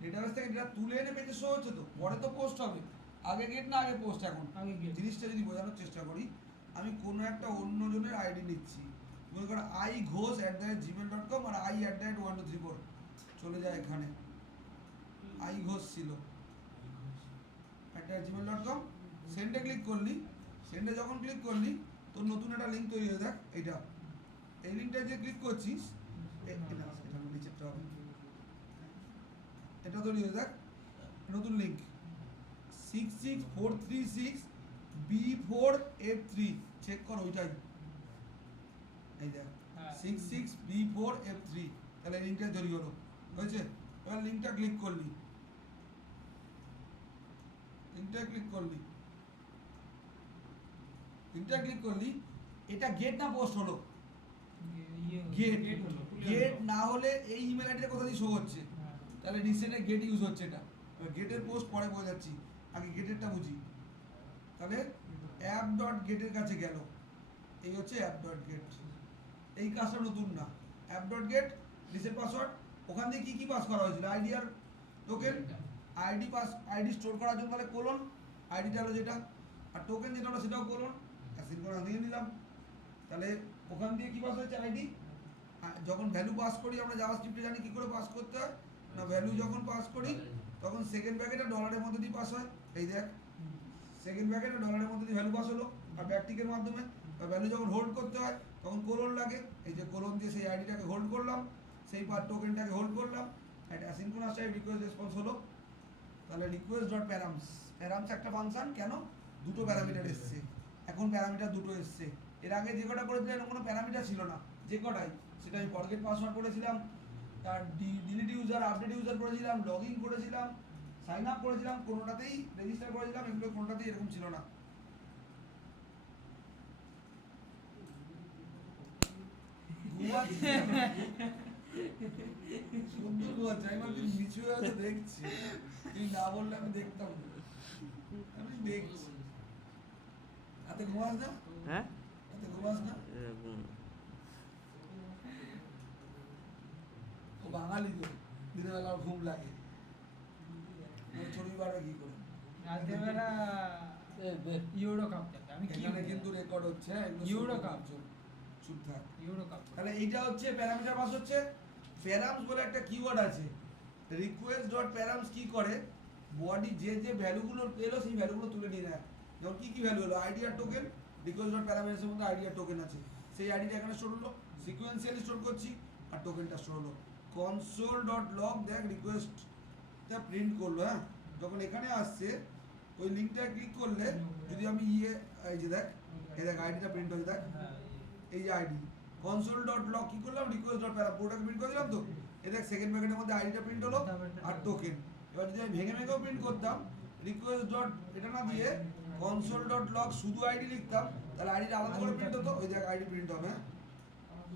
ডেটাবেস থেকে ডেটা তুলে এনে পেজে শো হচ্ছে তো, পরে তো পোস্ট হবে, আগে গেট না আগে পোস্ট। এখন আগে গেট। জিনিসটা যদি বোঝানোর চেষ্টা করি, আমি কোনো একটা অন্য জনের আইডি নিচ্ছি, মনে করো ighosh@gmail.com আর i@1234, চলে যায় এখানে, ighosh ছিল @gmail.com, সেন্ডে ক্লিক করলি, সেন্ডে যখন ক্লিক করলি তোর নতুন একটা লিঙ্ক তৈরি হয়ে দেখ, এইটা, এই লিঙ্কটায় যে ক্লিক করছিস, এটা নিচেরটা হবে, এটা তৈরি হয়ে দেখ, নতুন লিঙ্ক 66436B4F3, চেক কর ওইটাই, এই দেখ হ্যাঁ। 66B4F3, তাহলে লিঙ্কটা তৈরি হলো, হয়েছে। এবার লিঙ্কটা ক্লিক করলি, লিঙ্কটা ক্লিক করলি, লিঙ্কটা ক্লিক করলি, এটা গেট না পোস্ট হলো, গেট। হলো। গেট না হলে এই ইমেল আইডিটা কোথা দিয়ে শো হচ্ছে, হ্যাঁ। তাহলে রিসেন্টে গেট ইউজ হচ্ছে এটা। গেটের পোস্ট পরে বলে যাচ্ছি, আগে গেটেরটা বুঝি। তাহলে অ্যাপ ডট গেটের কাছে গেল, এই হচ্ছে অ্যাপ ডট গেট, এই কাজটা নতুন না। App dot gate reset password, ওখান দিয়ে কি কি পাস করা হয়েছিল, আইডি আর টোকেন। আইডি স্টোর করার জন্য তাহলে কোলন, আইডিটা হলো যেটা, আর টোকেন যেটা হলো সেটাও কোলন, অ্যাসিন করে দিয়ে নিলাম। তাহলে ওখান দিয়ে কি পাস হয়েছে, আইডি। যখন ভ্যালু পাস করি আমরা জাভাস্ক্রিপ্টে জানি কি করে পাস করতে হয় না, ভ্যালু যখন পাস করি তখন সেকেন্ড ব্র্যাকেটে ডলারের মধ্যে দিয়ে পাস হয়, এই দেখ সেকেন্ড ব্র্যাকেটে ডলারের মধ্যে দিয়ে ভ্যালু পাস হলো, আর ব্যাকটিকের মাধ্যমে। আর ভ্যালু যখন হোল্ড করতে হয় তখন কোলন লাগে, এই যে কোলন দিয়ে সেই আইডিটাকে হোল্ড করলাম, সেই পার টোকেনটাকে হোল্ড করলাম, একটা অ্যাসিনক্রোনাস টাইপ রিকোয়েস্ট রেসপন্স হলো। তাহলে রিকোয়েস্ট ডট প্যারামস, প্যারামস একটা ফাংশন, কেন, দুটো প্যারামিটার এসছে, এখন প্যারামিটার দুটো এসছে। এর আগে যে কটা করেছিলাম এর কোনো প্যারামিটার ছিল না, যে কটাই, সেটা আমি ফরগেট পাসওয়ার্ড করেছিলাম, আর ডিলিট ইউজার, আপডেট ইউজার করেছিলাম, লগ ইন করেছিলাম, সাইন আপ করেছিলাম, কোনোটাতেই রেজিস্টার করেছিলাম, এগুলো কোনোটাতেই এরকম ছিল না। ঘুমাচ্ছি সুন্দর ঘুমাচ্ছে, আমি ভাবছি নিচু হয়ে হয়তো দেখছি, তুই না বললে আমি দেখতাম না, আমি দেখছি। রাতে ঘুমাস না, হ্যাঁ রাতে ঘুমাস না, এরকম ও বাঙালি তো, দিনের বেলা ওর ঘুম লাগে, ছবি বাড়বে কি করে। রাতের বেলা ইউরো কাপ থাকে, আমি কি এখানে কিন্তু রেকর্ড হচ্ছে, এগুলো ইউরো শুনতে কাপ। পাচ্ছ। চুপ থাক। Euro cup. তাহলে এইটা হচ্ছে প্যারামিটার পাস হচ্ছে, প্যারামস বলে একটা কিওয়ার্ড আছে, রিকোয়েস্ট ডট প্যারামস কি করে, বডি যে যে ভ্যালুগুলো পেলো সেই ভ্যালুগুলো তুলে নিয়ে নেয়। যেমন কি কি ভ্যালু হলো, আইডি আর টোকেন, রিকোয়েস্ট ডট প্যারামিটারের মধ্যে আইডি আর টোকেন আছে, সেই আইডিটা এখানে স্টোর হলো, সিকোয়েন্সিয়ালি স্টোর করছি, আর টোকেনটা স্টোর হলো। কনসোল ডট লগ দেখ রিকোয়েস্টটা প্রিন্ট করলো, হ্যাঁ, যখন এখানে আসছে ওই লিঙ্কটা ক্লিক করলে যদি আমি এই যে দেখ, এই দেখ আইডিটা প্রিন্ট হয়ে দেখ, এই যে আইডি কনসোল ডট লগ কি করলাম, রিকোয়েস্ট ডট প্যারা পুরোটাকে প্রিন্ট করে দিলাম তো, এই দেখ সেকেন্ড ব্র্যাকেটের মধ্যে আইডিটা প্রিন্ট হলো আর টোকেন। এবার যদি আমি ভেঙে ভেঙেও প্রিন্ট করতাম, রিকোয়েস্ট ডট এটা না দিয়ে কনসোল ডট লগ শুধু আইডি লিখতাম, তাহলে আইডিটা আলাদা করে প্রিন্ট হতো, ওই দেখ আইডি প্রিন্ট হবে, হ্যাঁ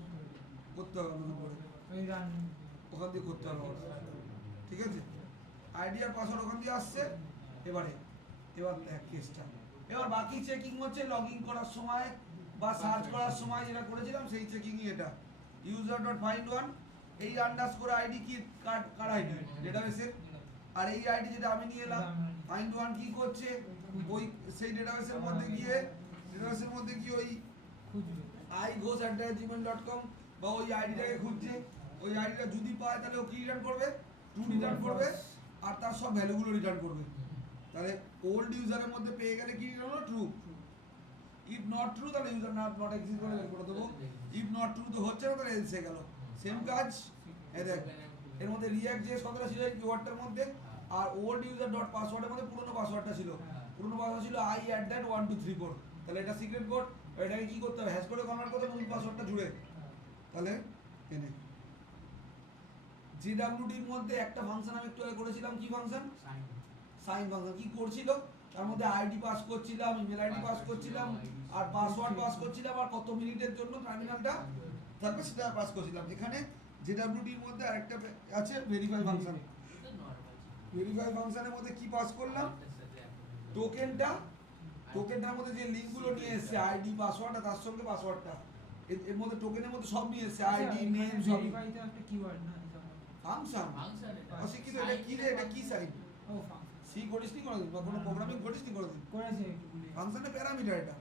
করতে হবে নতুন করে, ওই রান ওখান দিয়ে করতে হবে ওটা। ঠিক আছে, আইডি আর পাসওয়ার্ড ওখান দিয়ে আসছে। এবার দেখ কেসটা, এবার বাকি চেকিং হচ্ছে লগ ইন করার সময় বা সার্চ করার সময় যেটা করেছিলাম সেই চেকিংই এটা। ইউজার ডট ফাইন্ড ওয়ান, এই আন্ডারস্কোর আইডি কি কার আইডি ডেটাবেসের, আর এই আইডি যেটা আমি নিয়ে এলাম ফাইন্ড ওয়ান কি করছে, ওই সেই ডেটাবেসের মধ্যে গিয়ে ওই খুঁজবে। ighosh@gmail.com বা ওই আইডিটাকে খুঁজছে, ওই আইডিটা যদি পায় তাহলে ও কি রিটার্ন করবে, ট্রু রিটার্ন করবে, আর তার সব ভ্যালুগুলো রিটার্ন করবে। তাহলে ওল্ড ইউজারের মধ্যে পেয়ে গেলে কি রিটার্ন হলো, ট্রু। ইফ নট ট্রু তাহলে ইউজার নট এক্সিস্ট করে বের করে দেবো, ইফ নট ট্রু তো হচ্ছে না তাহলে এলসে গেল। সেম কাজ এই দেখ এর মধ্যে রিঅ্যাক্ট যে কতটা ছিল এই কিওয়ার্ডটার মধ্যে, আর ওল্ড ইউজার ডট পাসওয়ার্ডের মধ্যে পুরনো পাসওয়ার্ডটা ছিল, পুরনো পাসওয়ার্ড ছিল I at that 1 2 3 4, তাহলে এটা সিক্রেট কোড, এটাকে কি করতে হবে হ্যাশ করে কনভার্ট করতে হবে মূল পাসওয়ার্ডটা জুড়ে, তাহলে এনে JWT এর মধ্যে একটা ফাংশন আমি একটু আগে করেছিলাম, কি ফাংশন সাইন ফাংশন, কি করছিল তার মধ্যে আইডি পাস করছিলাম, ইমেল আইডি পাস করছিলাম, আর পাসওয়ার্ড পাস করছিলাম, আর কত মিনিটের জন্য টার্মিনালটা তারপর সেটা পাস করছিলাম। এখানে JWT এর মধ্যে আরেকটা আছে ভেরিফাই ফাংশন, ভেরিফাই ফাংশনের মধ্যে কি পাস করলাম টোকেনটার মধ্যে যে লিঙ্কগুলো নিয়ে এসেছে আইডি পাসওয়ার্ডটা তার সঙ্গে পাসওয়ার্ডটা এর মধ্যে টোকেনের মধ্যে সব নিয়ে এসেছে আইডি নেম সব ভেরিফাইটা একটা কিওয়ার্ড না এটা ফাংশন অশিক্ষিত এটা কি রে, এটা কি সাইন ও ফাংশন সি করিসনি কোনোদিন বা কোনো প্রোগ্রামিং করিসনি কোনোদিন, করেছে একটু ভুলে ফাংশনের প্যারামিটার এটা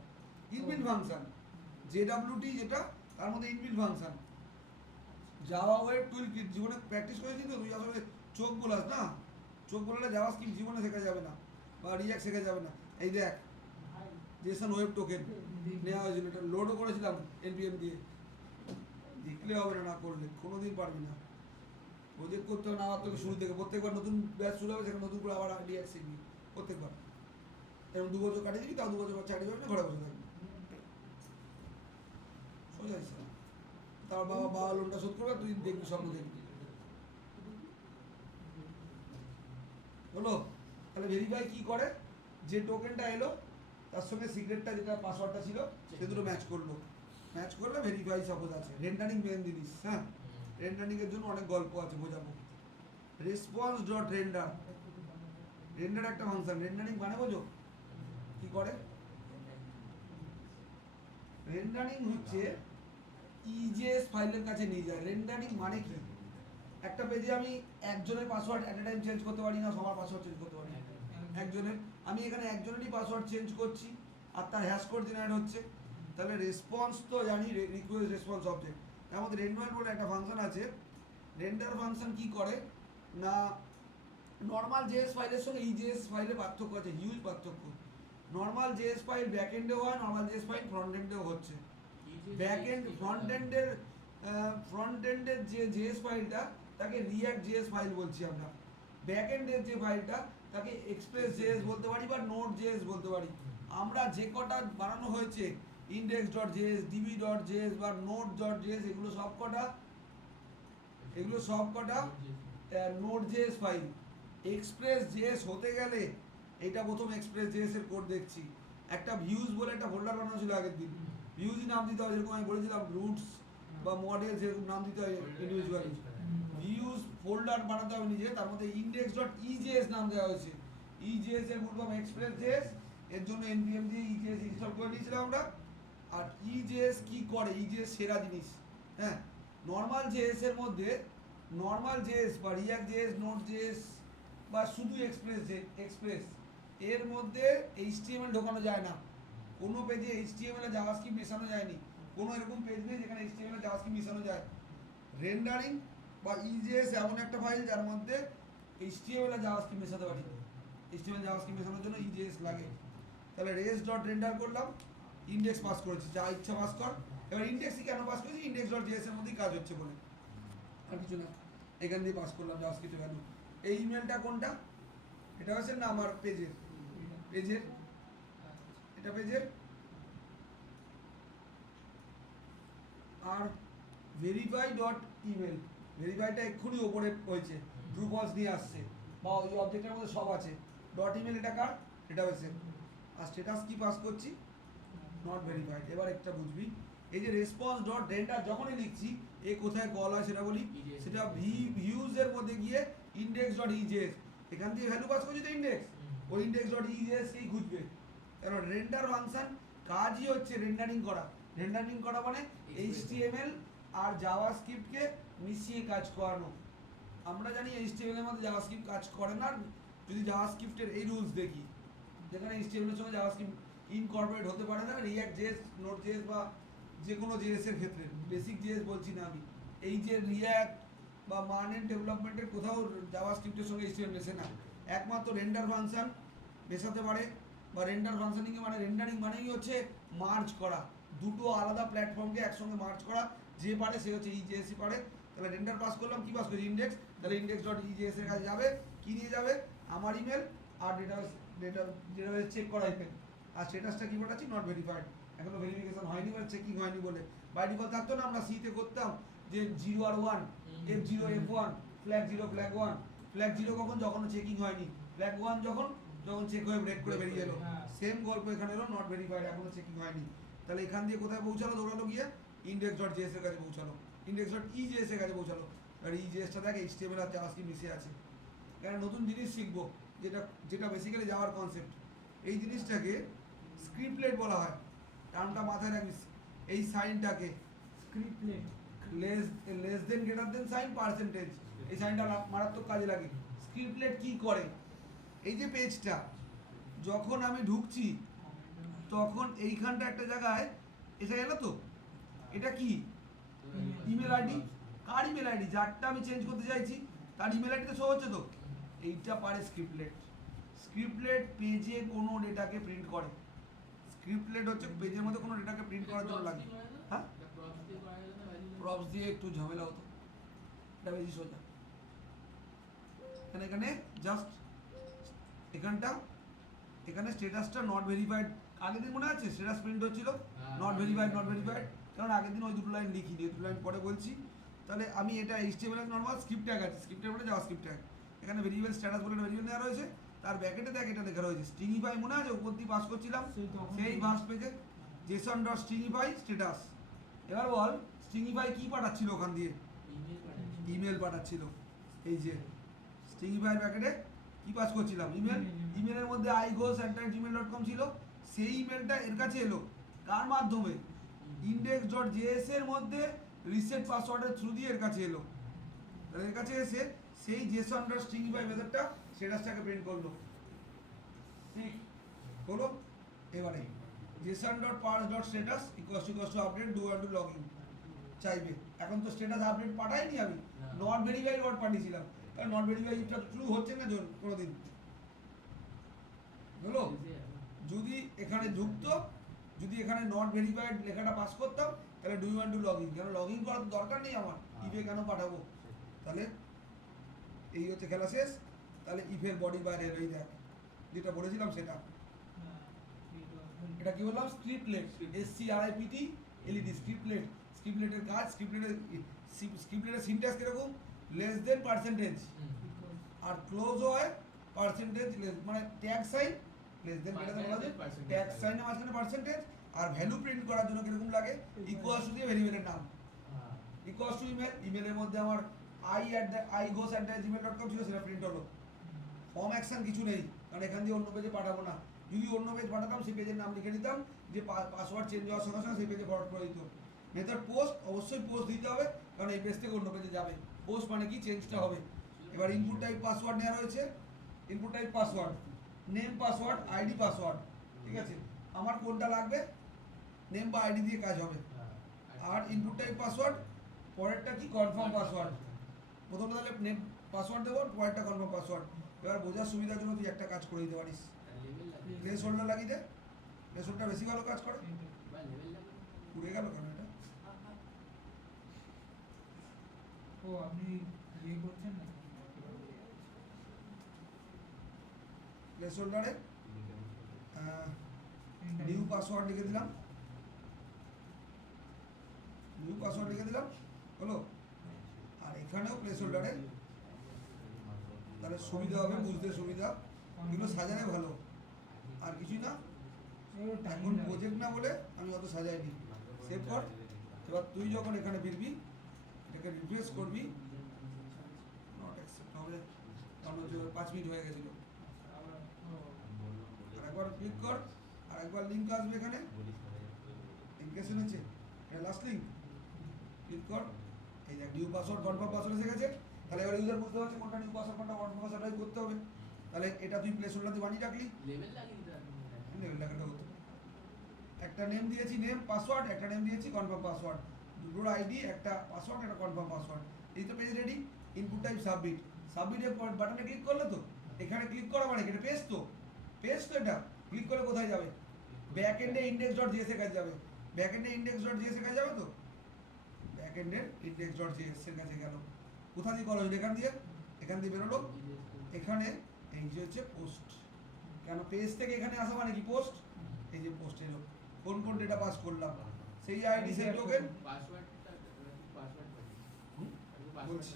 ইনবিল্ট ফাংশন JWT যেটা তার মধ্যে ইনবিল্ট ফাংশন। জাভা ওয়েব টুল কিট জীবনে প্র্যাকটিস করেছিস তো তুই, আসলে চোখ বোলাস না, চোখ বোলালে জাভাস্ক্রিপ্ট জীবনে শেখা যাবে না বা রিঅ্যাক্ট শেখা যাবে না। এই দেখ জেসন ওয়েব টোকেন নেওয়া হয়েছিল, এটা লোডও করেছিলাম npm দিয়ে, দেখলে হবে না, না করলে কোনোদিন পারবি না, প্রজেক্ট করতে হবে না আবার তোকে শুরু থেকে, প্রত্যেকবার নতুন ব্যাচ শুরু হবে সেখানে নতুন করে আবার রিঅ্যাক্ট শিখবি প্রত্যেকবার, এরকম 2 বছর কাটিয়ে দিবি, তাও 2 বছর পর চাকরি পাবি না, ঘরে বসে থাকবি, সোজা হিসাব। তার বাবা লোনটা শোধ করবে, তুই দেখবি স্বপ্ন দেখবি, হলো? তাহলে ভেরিফাই কি করে, যে টোকেনটা এলো তার সঙ্গে সিক্রেটটা যেটা পাসওয়ার্ডটা ছিল সে দুটো ম্যাচ করলো, ম্যাচ করলে ভেরিফাই সাপোজ আছে। রেন্ডারিং মেন জিনিস, হ্যাঁ রেন্ডারিং এর জন্য অনেক গল্প আছে, বোঝাবো। রেসপন্স ডট রেন্ডার, রেন্ডার একটা ফাংশন, রেন্ডারিং মানে বোঝো কি করে, রেন্ডারিং হচ্ছে ইজেএস ফাইলের কাছে নিয়ে যায়। রেন্ডারিং মানে কি, একটা পেজে আমি একজনের পাসওয়ার্ড এট এ টাইম চেঞ্জ করতে পারি না, সবার পাসওয়ার্ড চেঞ্জ করতে পারি, একজনের, আমি এখানে একজনেরই পাসওয়ার্ড চেঞ্জ করছি আর তার হ্যাশ কোড জেনারেট হচ্ছে, তাহলে রেসপন্স তো জানি রিকোয়েস্ট রেসপন্স অবজেক্ট, তার মধ্যে রেন্ডার বলে একটা ফাংশন আছে। রেন্ডার ফাংশন কি করে না, নর্মাল জেএস ফাইলের সঙ্গে ইজেএস ফাইলে পার্থক্য আছে, হিউজ পার্থক্য। নর্মাল জেএস ফাইল ব্যাক এন্ডেও হয়, নর্মাল জেএস ফাইল ফ্রন্ট এন্ডেও হচ্ছে। ব্যাক এন্ড ফ্রন্ট এন্ডের যে জেএস ফাইলটা তাকে রিঅ্যাক্ট জেএস ফাইল বলছি আমরা, ব্যাক এন্ডের যে ফাইলটা তাকে এক্সপ্রেস জেএস বলতে পারি বা নোড জেএস বলতে পারি। আমরা যে কটা বানানো হয়েছে index dot JS, DB dot JS বা নোড ডট জেএস, এগুলো সব কটা node JS file. Express JS হতে গেলে এটা প্রথম এক্সপ্রেস জেএস এর কোড দেখছি। একটা ভিউজ বলে একটা ফোল্ডার বানানো ছিল আগের দিন, ভিউজই নাম দিতে হবে, যেরকম আমি বলেছিলাম রুটস বা মডেল যেরকম নাম দিতে হয় ইন্ডিভিজুয়ালি, ভিউজ ফোল্ডার বানাতে হবে নিজে, তার মধ্যে ইন্ডেক্স ডট ইজেএস নাম দেওয়া হয়েছে। ইজেএস এর ফুল ফর্ম এক্সপ্রেস জেএস, এর জন্য npm দিয়ে ইজেএস ইনস্টল করে নিয়েছিলাম আমরা। আর ইজেএস কি করে, ইজেএস সেরা জিনিস, হ্যাঁ নর্মাল জেএস এর মধ্যে, নর্মাল জেএস বা রিঅ্যাক্ট জেএস, নোড জেএস বা শুধু এক্সপ্রেস এর মধ্যে HTML ঢোকানো যায় না, কোনো পেজে HTML এ জাভাস্ক্রিপ্ট মেশানো যায়নি, কোনো এরকম পেজ নেই যেখানে HTML এ জাভাস্ক্রিপ্ট মেশানো যায়। রেন্ডারিং বা ইজেএস এমন একটা ফাইল যার মধ্যে HTML আর জাভাস্ক্রিপ্ট মেশাতে পারি, HTML জাভাস্ক্রিপ্ট মেশানোর জন্য ইজেএস লাগে। তাহলে রেস ডট রেন্ডার করলাম, ইন্ডেক্স পাস করেছি, যা ইচ্ছা পাস কর। এবার ইন্ডেক্সই কেন পাস করেছি, ইন্ডেক্স ডট জেএস এর মধ্যেই কাজ হচ্ছে বলে, আর কিছু না, এখান দিয়ে পাস করলাম জাভাস্ক্রিপ্টের ভ্যালু। এই ইমেলটা কোনটা, এটা হচ্ছে না আমার পেজের, এটা পেজের। আর ভেরিফাই ডট ইমেল, ভেরিফাইটা এক্ষুনি ওপরে হয়েছে, ট্রু ফলস নিয়ে আসছে বা ওই অবজেক্টের মধ্যে সব আছে। ডট ইমেল এটা কার, এটা হয়েছে। আর স্ট্যাটাস কি পাস করছি, নট ভেরিফাইড। এবার একটা বুঝবি, এই যে রেসপন্স ডট রেন্ডার যখনই লিখছি এ কোথায় কল হয় সেটা বলি, সেটা ভিউজ এর মধ্যে গিয়ে ইন্ডেক্স ডট ইজেএস, এখান থেকে ভ্যালু পাস করছি তো ইন্ডেক্স, ওই ইন্ডেক্স ডট ইজেএস কেই খুঁজবে। কারণ রেন্ডার ফাংশন কাজই হচ্ছে রেন্ডারিং করা, রেন্ডারিং করা মানে HTML আর জাভাস্ক্রিপ্টকে মিশিয়ে কাজ করানো। আমরা জানি HTML এর মধ্যে জাভাস্ক্রিপ্ট কাজ করে না, যদি জাভাস্ক্রিপ্টের এই রুলস দেখি যেখানে HTML এর সঙ্গে জাভাস্ক্রিপ্ট ইনকর্পোরেট হতে পারে না, রিঅ্যাক্ট জেএস, নোড জেএস বা যে কোনো জেএস এর ক্ষেত্রে, বেসিক জেএস বলছি না আমি, এই যে রিঅ্যাক্ট বা মানের ডেভেলপমেন্টের কোথাও জাভাস্ক্রিপ্টের সঙ্গে HTML মেশে না, একমাত্র রেন্ডার ফাংশন মেশাতে পারে। বা রেন্ডার ফাংশনিং মানে রেন্ডারিং মানেই হচ্ছে মার্জ করা, দুটো আলাদা প্ল্যাটফর্মকে একসঙ্গে মার্জ করা, যে পারে সে হচ্ছে ইজেএসই পারে। তাহলে রেন্ডার পাস করলাম, কি পাস করছি ইন্ডেক্স, তাহলে ইন্ডেক্স ডট ইজেএস এর কাছে যাবে, কি নিয়ে যাবে আমার ইমেল আর ডেটাবেস চেক করা ইমেল, আর স্ট্যাটাসটা কি পাঠাচ্ছি নট ভেরিফাইড, এখনো ভেরিফিকেশন হয়নি মানে চেকিং হয়নি বলে। বাই ডিফল্ট থাকতো না, আমরা সিতে করতাম যে 0 আর 1, F0 F1, flag 0 flag 1, flag 0 কখন, যখন চেকিং হয়নি, ফ্ল্যাগ 1 যখন চেক হয়ে ব্রেক করে বেরিয়ে এলো, সেম গল্প এখানে এলো নট ভেরিফাইড, এখনো চেকিং হয়নি। তাহলে এখান দিয়ে কোথায় পৌঁছালো, দৌড়ালো গিয়ে ইন্ডেক্স ডট জেএস এর কাছে পৌঁছালো, ইন্ডেক্স ডট ইজেএস এর কাছে পৌঁছালো। আর ইজেএসটা দেখে এইচটিএমএল আর জাভাস্ক্রিপ্ট মিশে আছে। এখানে নতুন জিনিস শিখবো, যেটা বেসিক্যালি যাওয়ার কনসেপ্ট। এই জিনিসটাকে স্ক্রিপ্টলেট বলা হয়, টার্মটা মাথায় রাখবি। এই সাইনটাকে scriptlet less than greater than sign percentage, এই সাইনটা মারাত্মক কাজে লাগে। স্ক্রিপ্টলেট কি করে, এই যে পেজটা যখন আমি ঢুকছি তখন এইখানটা একটা জায়গায় এসে গেল, তো এটা কি ইমেল আইডি, কার ইমেল আইডি, যারটা আমি চেঞ্জ করতে চাইছি তার ইমেল আইডিতে শো হচ্ছে, তো এইটা পারে স্ক্রিপ্টলেট। স্ক্রিপ্টলেট পেজে কোনো ডেটাকে প্রিন্ট করে, স্ক্রিপ্টলেট হচ্ছে পেজের মধ্যে কোনো ডেটাকে প্রিন্ট করার জন্য লাগে। হ্যাঁ, প্রপস দিয়ে একটু ঝামেলা হতো, এটা বেশি সোজা। এখানে জাস্ট এখানে স্ট্যাটাসটা নট ভেরিফাইড, আগের দিন মনে আছে স্ট্যাটাস প্রিন্ট হচ্ছিল নট ভেরিফাইড, কারণ আগের দিন ওই দুটো লাইন লিখিনি, ওই দুটো লাইন পরে বলছি। তাহলে আমি এটা এইচটিএমএল এর নরমাল স্ক্রিপ্ট ট্যাগ আছে, স্ক্রিপ্টের মধ্যে জাভাস্ক্রিপ্ট ট্যাগ, এখানে ভেরিয়েবল স্ট্যাটাস বলে ভেরিয়েবল দেওয়া রয়েছে, তার ব্যাকেটে দেখ এটা লেখা রয়েছে স্ট্রিংইফাই, মনে আছে উপর দিয়ে পাস করছিলাম সেই ফার্স্ট পেজে জেসন ডট স্ট্রিংইফাই স্ট্যাটাস। এবার বল স্ট্রিংইফাই কি পাঠাচ্ছিল ওখান দিয়ে, ইমেল পাঠাচ্ছিল। এই যে স্ট্রিংইফাই ব্যাকেটে কি পাস করছিলাম, ইমেল, ইমেলের মধ্যে ighosh@gmail.com ছিল, সেই ইমেলটা এর কাছে এলো কার মাধ্যমে, ইন্ডেক্স ডট জেএস এর মধ্যে রিসেট পাসওয়ার্ডের থ্রু দিয়ে এর কাছে এলো। তাহলে এর কাছে এসে সেই জেসন ডট স্ট্রিংইফাই মেথডটা স্ট্যাটাসটাকে প্রিন্ট করলো, ঠিক হলো। এবারে JSON dot parse dot status equals to update do আর ডু লগইন চাইবে। এখন তো স্ট্যাটাস আপডেট পাঠাইনি, আমি নট ভেরিফাইড ওয়ার্ড পাঠিয়েছিলাম, কারণ নট ভেরিফাইডটা ট্রু হচ্ছে না কোনোদিন, হলো। যদি এখানে ঢুকতো, যদি এখানে নট ভেরিফাইড লেখাটা পাস করতাম, তাহলে do you want to log in, কেন লগ ইন করার তো দরকার নেই আমার, ইভে কেন পাঠাবো। তাহলে এই হচ্ছে খেলা শেষ। তাহলে ইফের বডি বাইরে এলো, এই দেখ যেটা বলেছিলাম সেটা, এটা কি বললাম স্ক্রিপ্টলেট, SCRIPTLET স্ক্রিপ্টলেট। স্ক্রিপ্টলেটের কাজ, স্ক্রিপ্টলেটের সিনট্যাক্স কিরকম, লেস দেন পার্সেন্টেজ, আর ক্লোজ হয় পার্সেন্টেজ লেস, মানে tag sign less than greater than বলা যায়, ট্যাগ সাইনের মাঝখানে পার্সেন্টেজ, আর ভ্যালু প্রিন্ট করার জন্য কিরকম লাগে, ইকুয়ালস টু দিয়ে ভেরিয়েবলের নাম, ইকুয়ালস টু ইমেল, ইমেলের মধ্যে আমার ighosh@gmail.com ছিল, সেটা প্রিন্ট হলো। ফর্ম অ্যাকশন কিছু নেই, কারণ এখান দিয়ে অন্য পেজে পাঠাবো না। যদি অন্য পেজ পাঠাতাম সেই পেজের নাম লিখে দিতাম, যে পাসওয়ার্ড চেঞ্জ হওয়ার সঙ্গে সঙ্গে সেই পেজে ফরওয়ার্ড করে দিত। মেথড পোস্ট, অবশ্যই পোস্ট দিতে হবে, কারণ এই পেজ থেকে অন্য পেজে যাবে। পোস্ট মানে কি, চেঞ্জটা হবে। এবার ইনপুট টাইপ পাসওয়ার্ড নেওয়া রয়েছে, input type password, name password, ID password, ঠিক আছে। আমার কোনটা লাগবে, নেম বা আইডি দিয়ে কাজ হবে। আর ইনপুট টাইপ পাসওয়ার্ড, পরেরটা কি কনফার্ম পাসওয়ার্ড, প্রথমটা তাহলে নেম পাসওয়ার্ড দেবো, পরেরটা কনফার্ম পাসওয়ার্ড। এবার বোঝার সুবিধার জন্য তুই একটা কাজ করে দিতে পারিস, প্লেস হোল্ডার লাগিয়ে দে, প্লেস হোল্ডার বেশি ভালো কাজ করে। পুড়ে গেল কেন এটা, ও আপনি ইয়ে করছেন না, প্লেস হোল্ডারে নিউ পাসওয়ার্ড লিখে দিলাম, নিউ পাসওয়ার্ড লিখে দিলাম, হলো। আর এখানেও প্লেস হোল্ডারে, তাহলে সুবিধা হবে, বুঝতে সুবিধা, এগুলো সাজালে ভালো, আর কিছুই না। এখন প্রজেক্ট না বলে আমি অত সাজাইনি, সেভ কর। এবার তুই যখন এখানে ফিরবি, এটাকে রিফ্রেশ করবি, নট অ্যাকসেপ্ট হবে, কারণ হচ্ছে 5 মিনিট হয়ে গেছিলো। আর একবার ক্লিক কর, আর একবার লিঙ্ক আসবে এখানে, লিঙ্কেশন হচ্ছে এটা লাস্ট লিঙ্ক, ক্লিক কর, এই দেখ নিউ পাসওয়ার্ড কনফার্ম পাসওয়ার্ড এসে গেছে। তাহলে এবার ইউজার বুঝতে পারছে কোনটা নিউ পাসওয়ার্ড কোনটা কনফার্ম পাসওয়ার্ড করতে হবে। তাহলে এটা তুই প্লেস হোল্ডার দিয়ে বানিয়ে রাখলি, লেভেল লাগাটা হতো, একটা নেম দিয়েছি নেম পাসওয়ার্ড, একটা নেম দিয়েছি কনফার্ম পাসওয়ার্ড, দুটোর আইডি, একটা পাসওয়ার্ড, একটা কনফার্ম পাসওয়ার্ড। এই তো page ready. Input type submit, সাবমিটের বাটনে ক্লিক করলে তো, এখানে ক্লিক করা মানে এটা পেজ তো, পেজ তো, এটা ক্লিক করে কোথায় যাবে, ব্যাক এন্ডে index.js এর কাছে যাবে, ব্যাক এন্ডে index.js এর কাছে যাবে, তো ব্যাকএন্ডের index.js এর কাছে গেল। কোথা দিয়ে কল হলো? এখান দিয়ে বেরোলো, এখানে এই যে হচ্ছে পোস্ট। কেন পেজ থেকে এখানে আসা মানে কি পোস্ট? এই যে পোস্ট এলো, কোন ডেটা পাস করলাম, সেই আইডি সেই টোকেন বলছি।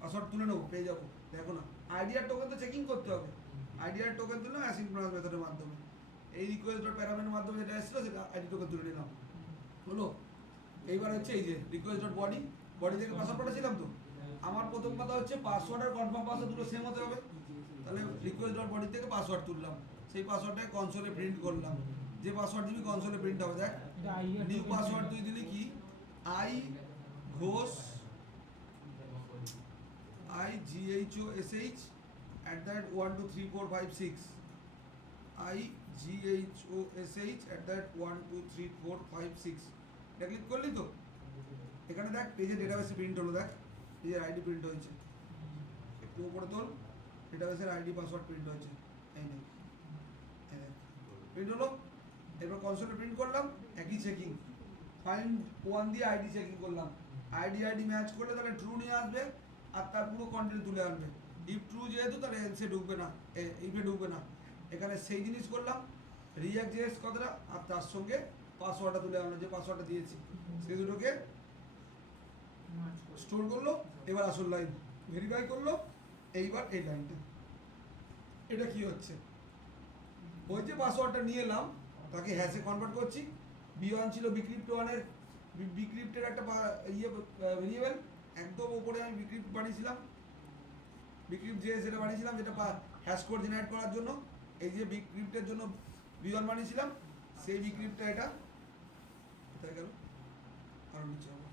পাসওয়ার্ড তুলে নেবো, পেয়ে যাবো, দেখো না আইডি আর টোকেন তো চেকিং করতে হবে। আইডি আর টোকেন তুললাম অ্যাসিনক্রোনাস মেথডের মাধ্যমে, এই request.parameter মাধ্যমে যেটা এসেছিল সেটা আইডি টোকেন তুলে নিলাম, হলো। এইবার হচ্ছে এই যে request.body, বডি থেকে পাসওয়ার্ড পাঠাচ্ছিলাম তো। আমার প্রথম কথা হচ্ছে পাসওয়ার্ড আর কনফার্ম পাসওয়ার্ড দুটো সেম হতে হবে। তাহলে request.body থেকে পাসওয়ার্ড তুললাম, সেই পাসওয়ার্ডটাকে কনসোলে প্রিন্ট করলাম। যে পাসওয়ার্ড দিবি কনসোলে প্রিন্ট হবে, দেখ নিউ পাসওয়ার্ড তুই দিলি কি আই ঘোষ IGHOSH @12345 IGHOSH @12345 এটা ক্লিক করলি তো, এখানে দেখ পেজে ডেটাবেসে প্রিন্ট হলো, দেখ পেজের আইডি প্রিন্ট হয়েছে, একটু উপরে তোল, ডেটাবেসের আইডি পাসওয়ার্ড প্রিন্ট হয়েছে, এই নেই প্রিন্ট হলো। এরপর কনসোলে প্রিন্ট করলাম, একই চেকিং, ফাইন্ড ওয়ান দিয়ে আইডি চেকিং করলাম, আইডি ম্যাচ করলে তাহলে ট্রু নিয়ে আসবে আর তার পুরো কন্টেন্ট তুলে আনবে। ইফ ট্রু যেহেতু তাহলে এলসে ঢুকবে না, ইফে ঢুকবে না। এখানে সেই জিনিস করলাম, React.js কথাটা আর তার সঙ্গে পাসওয়ার্ডটা তুলে আনলো, যে পাসওয়ার্ডটা দিয়েছি সেই দুটোকে স্টোর করলো। এবার আসল লাইন ভেরিফাই করলো, এইবার এই লাইনটা, এটা কি হচ্ছে, ওই যে পাসওয়ার্ডটা নিয়ে এলাম তাকে হ্যাশে কনভার্ট করছি। B1 ছিল bcrypt1 bcrypt-এর একটা ভেরিয়েবল, একদম উপরে আমি bcrypt বানিয়েছিলাম, bcrypt.js এটা বানিয়েছিলাম যেটা হ্যাশ কোড জেনারেট করার জন্য। এই যে bcrypt-এর জন্য B1 বানিয়েছিলাম, সেই bcrypt-টা এটা কোথায় গেল, আরো নিচে হবে,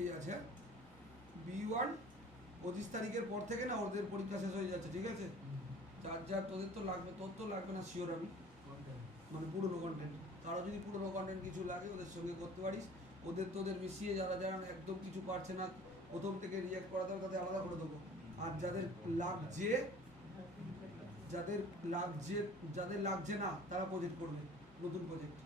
এই আছে B1। 25 তারিখের পর থেকে না ওদের পরীক্ষা শেষ হয়ে যাচ্ছে, ঠিক আছে। যার তোদের তো লাগবে, তোর তো লাগবে না শিওর আমি, মানে পুরোনো কন্টেন্ট, কারো যদি পুরোনো কন্টেন্ট কিছু লাগে ওদের সঙ্গে করতে পারিস। তোদের মিশিয়ে যারা একদম কিছু পারছে না, প্রথম থেকে রিঅ্যাক্ট করাতে হবে, তাদের আলাদা করে দেবো। আর যাদের লাগছে না তারা প্রজেক্ট করবে, নতুন প্রজেক্ট।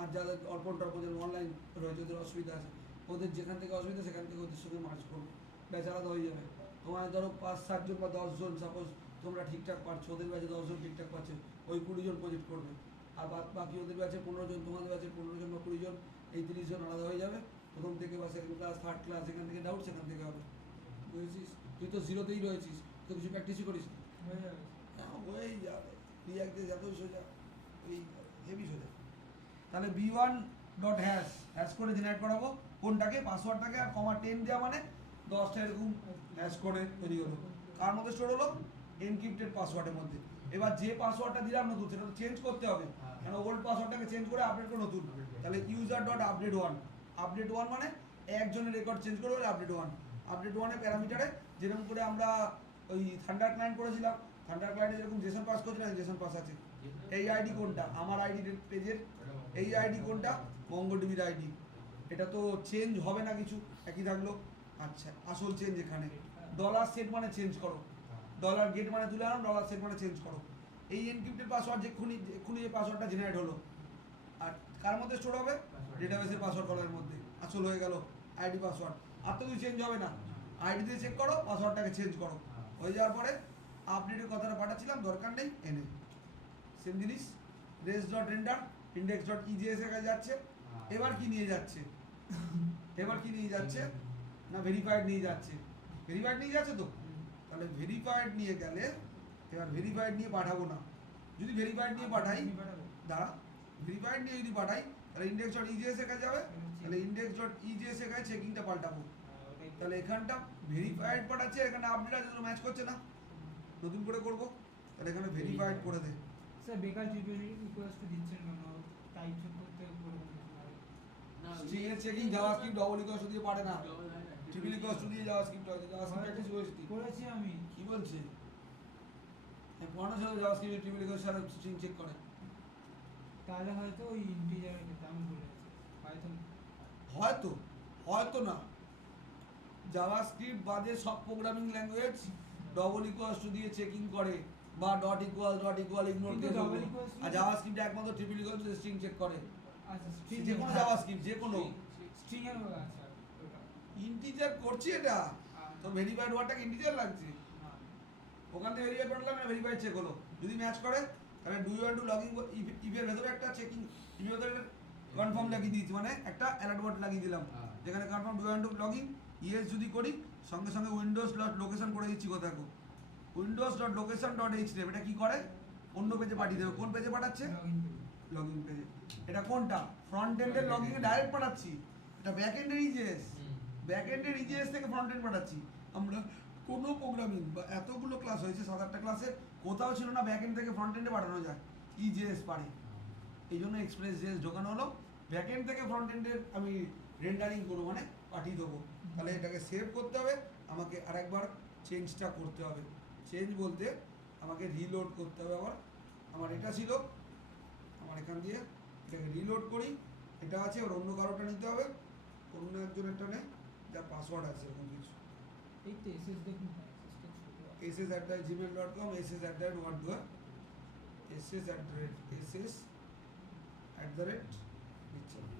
আর যাদের অল্প প্রজেক্ট অনলাইন রয়েছে, ওদের অসুবিধা আছে, ওদের যেখান থেকে অসুবিধা সেখান থেকে ওদের সঙ্গে মার্চ করবে, ব্যাচ আলাদা হয়ে যাবে। তোমার ধরো 5-7 জন বা 10 জন সাপোজ তোমরা ঠিকঠাক পারছো, ওদের ব্যাচে 10 জন ঠিকঠাক পাচ্ছে, ওই 20 জন প্রজেক্ট করবে। আর বাকি ওদের ব্যাচে 15 জন, তোমাদের ব্যাচে 15 জন বা 20 জন, এই 30 জন আলাদা হয়ে যাবে। প্রথম থেকে বা সেকেন্ড ক্লাস, থার্ড ক্লাস, এখান থেকে ডাউট সেখান থেকে হবে, বুঝেছিস। তুই তো 0তেই রয়েছিস, তো কিছু প্র্যাকটিসই করিস, হয়ে যাবে। হ্যাঁ হয়েই যাবে। রিঅ্যাক্টে যতই সোজা ওই হেভি সোজা। তাহলে B1.hash হ্যাশ করে জেনারেট করাবো কোনটাকে, পাসওয়ার্ডটাকে, আর কমা 10 দেওয়া মানে 10টা এরকম হ্যাশ করে তৈরি হলো। কার মধ্যে স্টোর হলো? এনক্রিপ্টেড পাসওয়ার্ডের মধ্যে। এবার যে পাসওয়ার্ডটা দিলাম নতুন, সেটা তো চেঞ্জ করতে হবে, কেন ওল্ড পাসওয়ার্ডটাকে চেঞ্জ করে আপডেট করে নতুন। তাহলে user.update1, আপডেট 1 মানে একজনের রেকর্ড চেঞ্জ করে হলে আপডেট 1। আপডেট 1-এর প্যারামিটারে যেরকম করে আমরা ওই থান্ডার ক্লায়েন্ট করেছিলাম, থান্ডার ক্লায়েন্টে যেরকম জেসন পাস করেছিলাম, জেসন পাস আছে। এই আইডি কোনটা, আমার আইডি পেজের এই আইডি কোনটা, মঙ্গলডিবির আইডি। এটা তো চেঞ্জ হবে না কিছু, একই থাকলো। আচ্ছা, আসল চেঞ্জ এখানে ডলার সেট মানে চেঞ্জ করো, ডলার গেট মানে তুলে আনো, ডলার সেট মানে চেঞ্জ করো। এই এনক্রিপ্টেড পাসওয়ার্ড এক্ষুনি যে পাসওয়ার্ডটা জেনারেট হলো, আর কার মধ্যে স্টোর হবে? ডেটাবেসের পাসওয়ার্ড কলারের মধ্যে। আসল হয়ে গেল আইডি পাসওয়ার্ড, আর তো কিছু চেঞ্জ হবে না। আইডি দিয়ে চেক করো, পাসওয়ার্ডটাকে চেঞ্জ করো, হয়ে যাওয়ার পরে আপডেটের কথাটা পাঠাচ্ছিলাম, দরকার নেই, এনে সেম জিনিস res.render index.ejs এর কাছে যাচ্ছে। এবার কি নিয়ে যাচ্ছে? না ভেরিফাইড নিয়ে যাচ্ছে। ভেরিফাইড নিয়ে যাচ্ছে তো, তাহলে ভেরিফাইড নিয়ে গেলে এবার ভেরিফাইড নিয়ে পাঠাবো না। যদি ভেরিফাইড নিয়ে পাঠাই, দাঁড়া, ভেরিফাইড নিয়ে যদি পাঠাই তাহলে index.ejs এর কাছে যাবে, তাহলে index.ejs এর কাছে চেকিংটা পাল্টাবো। তাহলে এখানটা ভেরিফাইড পাঠাচ্ছে, এখানে আপডেট আছে, তো ম্যাচ করছে না, নতুন করে করব। তাহলে এখানে ভেরিফাইড করে দে। স্যার বেকার রিকোয়েস্ট দিচ্ছেন কেন? টাইপ করতে স্ট্রিং এর চেকিং জাভাস্ক্রিপ্ট ডবল ইকুয়াল দিয়ে পারে না, ট্রিপল ইকুয়াল দিয়ে জাভাস্ক্রিপ্ট হয়, জাভাস্ক্রিপ্ট প্র্যাকটিস করেছি আমি। কি বলছে? পড়ানোর সাথে জাভাস্ক্রিপ্ট ট্রিপল ইকুয়াল সাথে স্ট্রিং চেক করে, তাহলে হয়তো ওই ইন্টিজার আমি বলেছি হয়তো না। জাভাস্ক্রিপ্ট বাদে সব প্রোগ্রামিং ল্যাঙ্গুয়েজ ডবল ইকুয়াল দিয়ে চেকিং করে, বা ডট ইকুয়াল ইগনোর কিন্তু দিয়ে double দেবো। equals to- আর জাভাস্ক্রিপ্টে একমাত্র triple equal to string check করে, আচ্ছা যে কোনো জাভাস্ক্রিপ্ট যে কোনো স্ট্রিং এর বলা আছে ওটা ইন্টিজার করছি এটা, তো ভেরিফাইড ওয়ার্ডটাকে ইন্টিজার লাগছে, ওখান থেকে ভেরিফাইড করলাম না, ভেরিফাইড চেক হলো, যদি ম্যাচ করে তাহলে do you want to login, ইফের ভেতরে একটা চেকিং, ইফের ভেতরে কনফার্ম লাগিয়ে দিয়েছি, মানে একটা অ্যালার্ট ওয়ার্ড লাগিয়ে দিলাম, যেখানে confirm do you want to login, yes যদি করি সঙ্গে সঙ্গে উইন্ডোজ ডট লোকেশন করে দিচ্ছি কোথায়, Windows dot location dot HTM, এটা কি করে অন্য পেজে পাঠিয়ে দেবে, কোন পেজে পাঠাচ্ছে, লগইন পেজ লগইন পেজে। এটা কোনটা ফ্রন্ট এন্ডের লগইনে ডাইরেক্ট পাঠাচ্ছি, এটা ব্যাক এন্ডের ইজেএস, ব্যাক এন্ডের ইজেএস থেকে ফ্রন্ট এন্ড পাঠাচ্ছি। আমরা কোনো প্রোগ্রামিং বা এতগুলো ক্লাস হয়েছে 7-8টা ক্লাসে কোথাও ছিল না ব্যাক এন্ড থেকে ফ্রন্ট এন্ডে পাঠানো যায়, ইজেএস পারে, এই জন্য এক্সপ্রেস জেএস ঢোকানো হলো, ব্যাক এন্ড থেকে ফ্রন্ট এন্ডের আমি রেন্ডারিং করবো, মানে পাঠিয়ে দেবো। তাহলে এটাকে সেভ করতে হবে, আমাকে আরেকবার চেঞ্জটা করতে হবে, চেঞ্জ বলতে আমাকে রিলোড করতে হবে আবার, আমার এটা ছিল, আমার এখান দিয়ে এটাকে রিলোড করি, এটা আছে, আর অন্য কারোটা নিতে হবে, অন্য একজনেরটা নেই যা পাসওয়ার্ড আছে এরকম কিছু, এই তো এসএস দেখুন ss@gmail.com, ss@1 ss@ss@ নিচ্ছে না।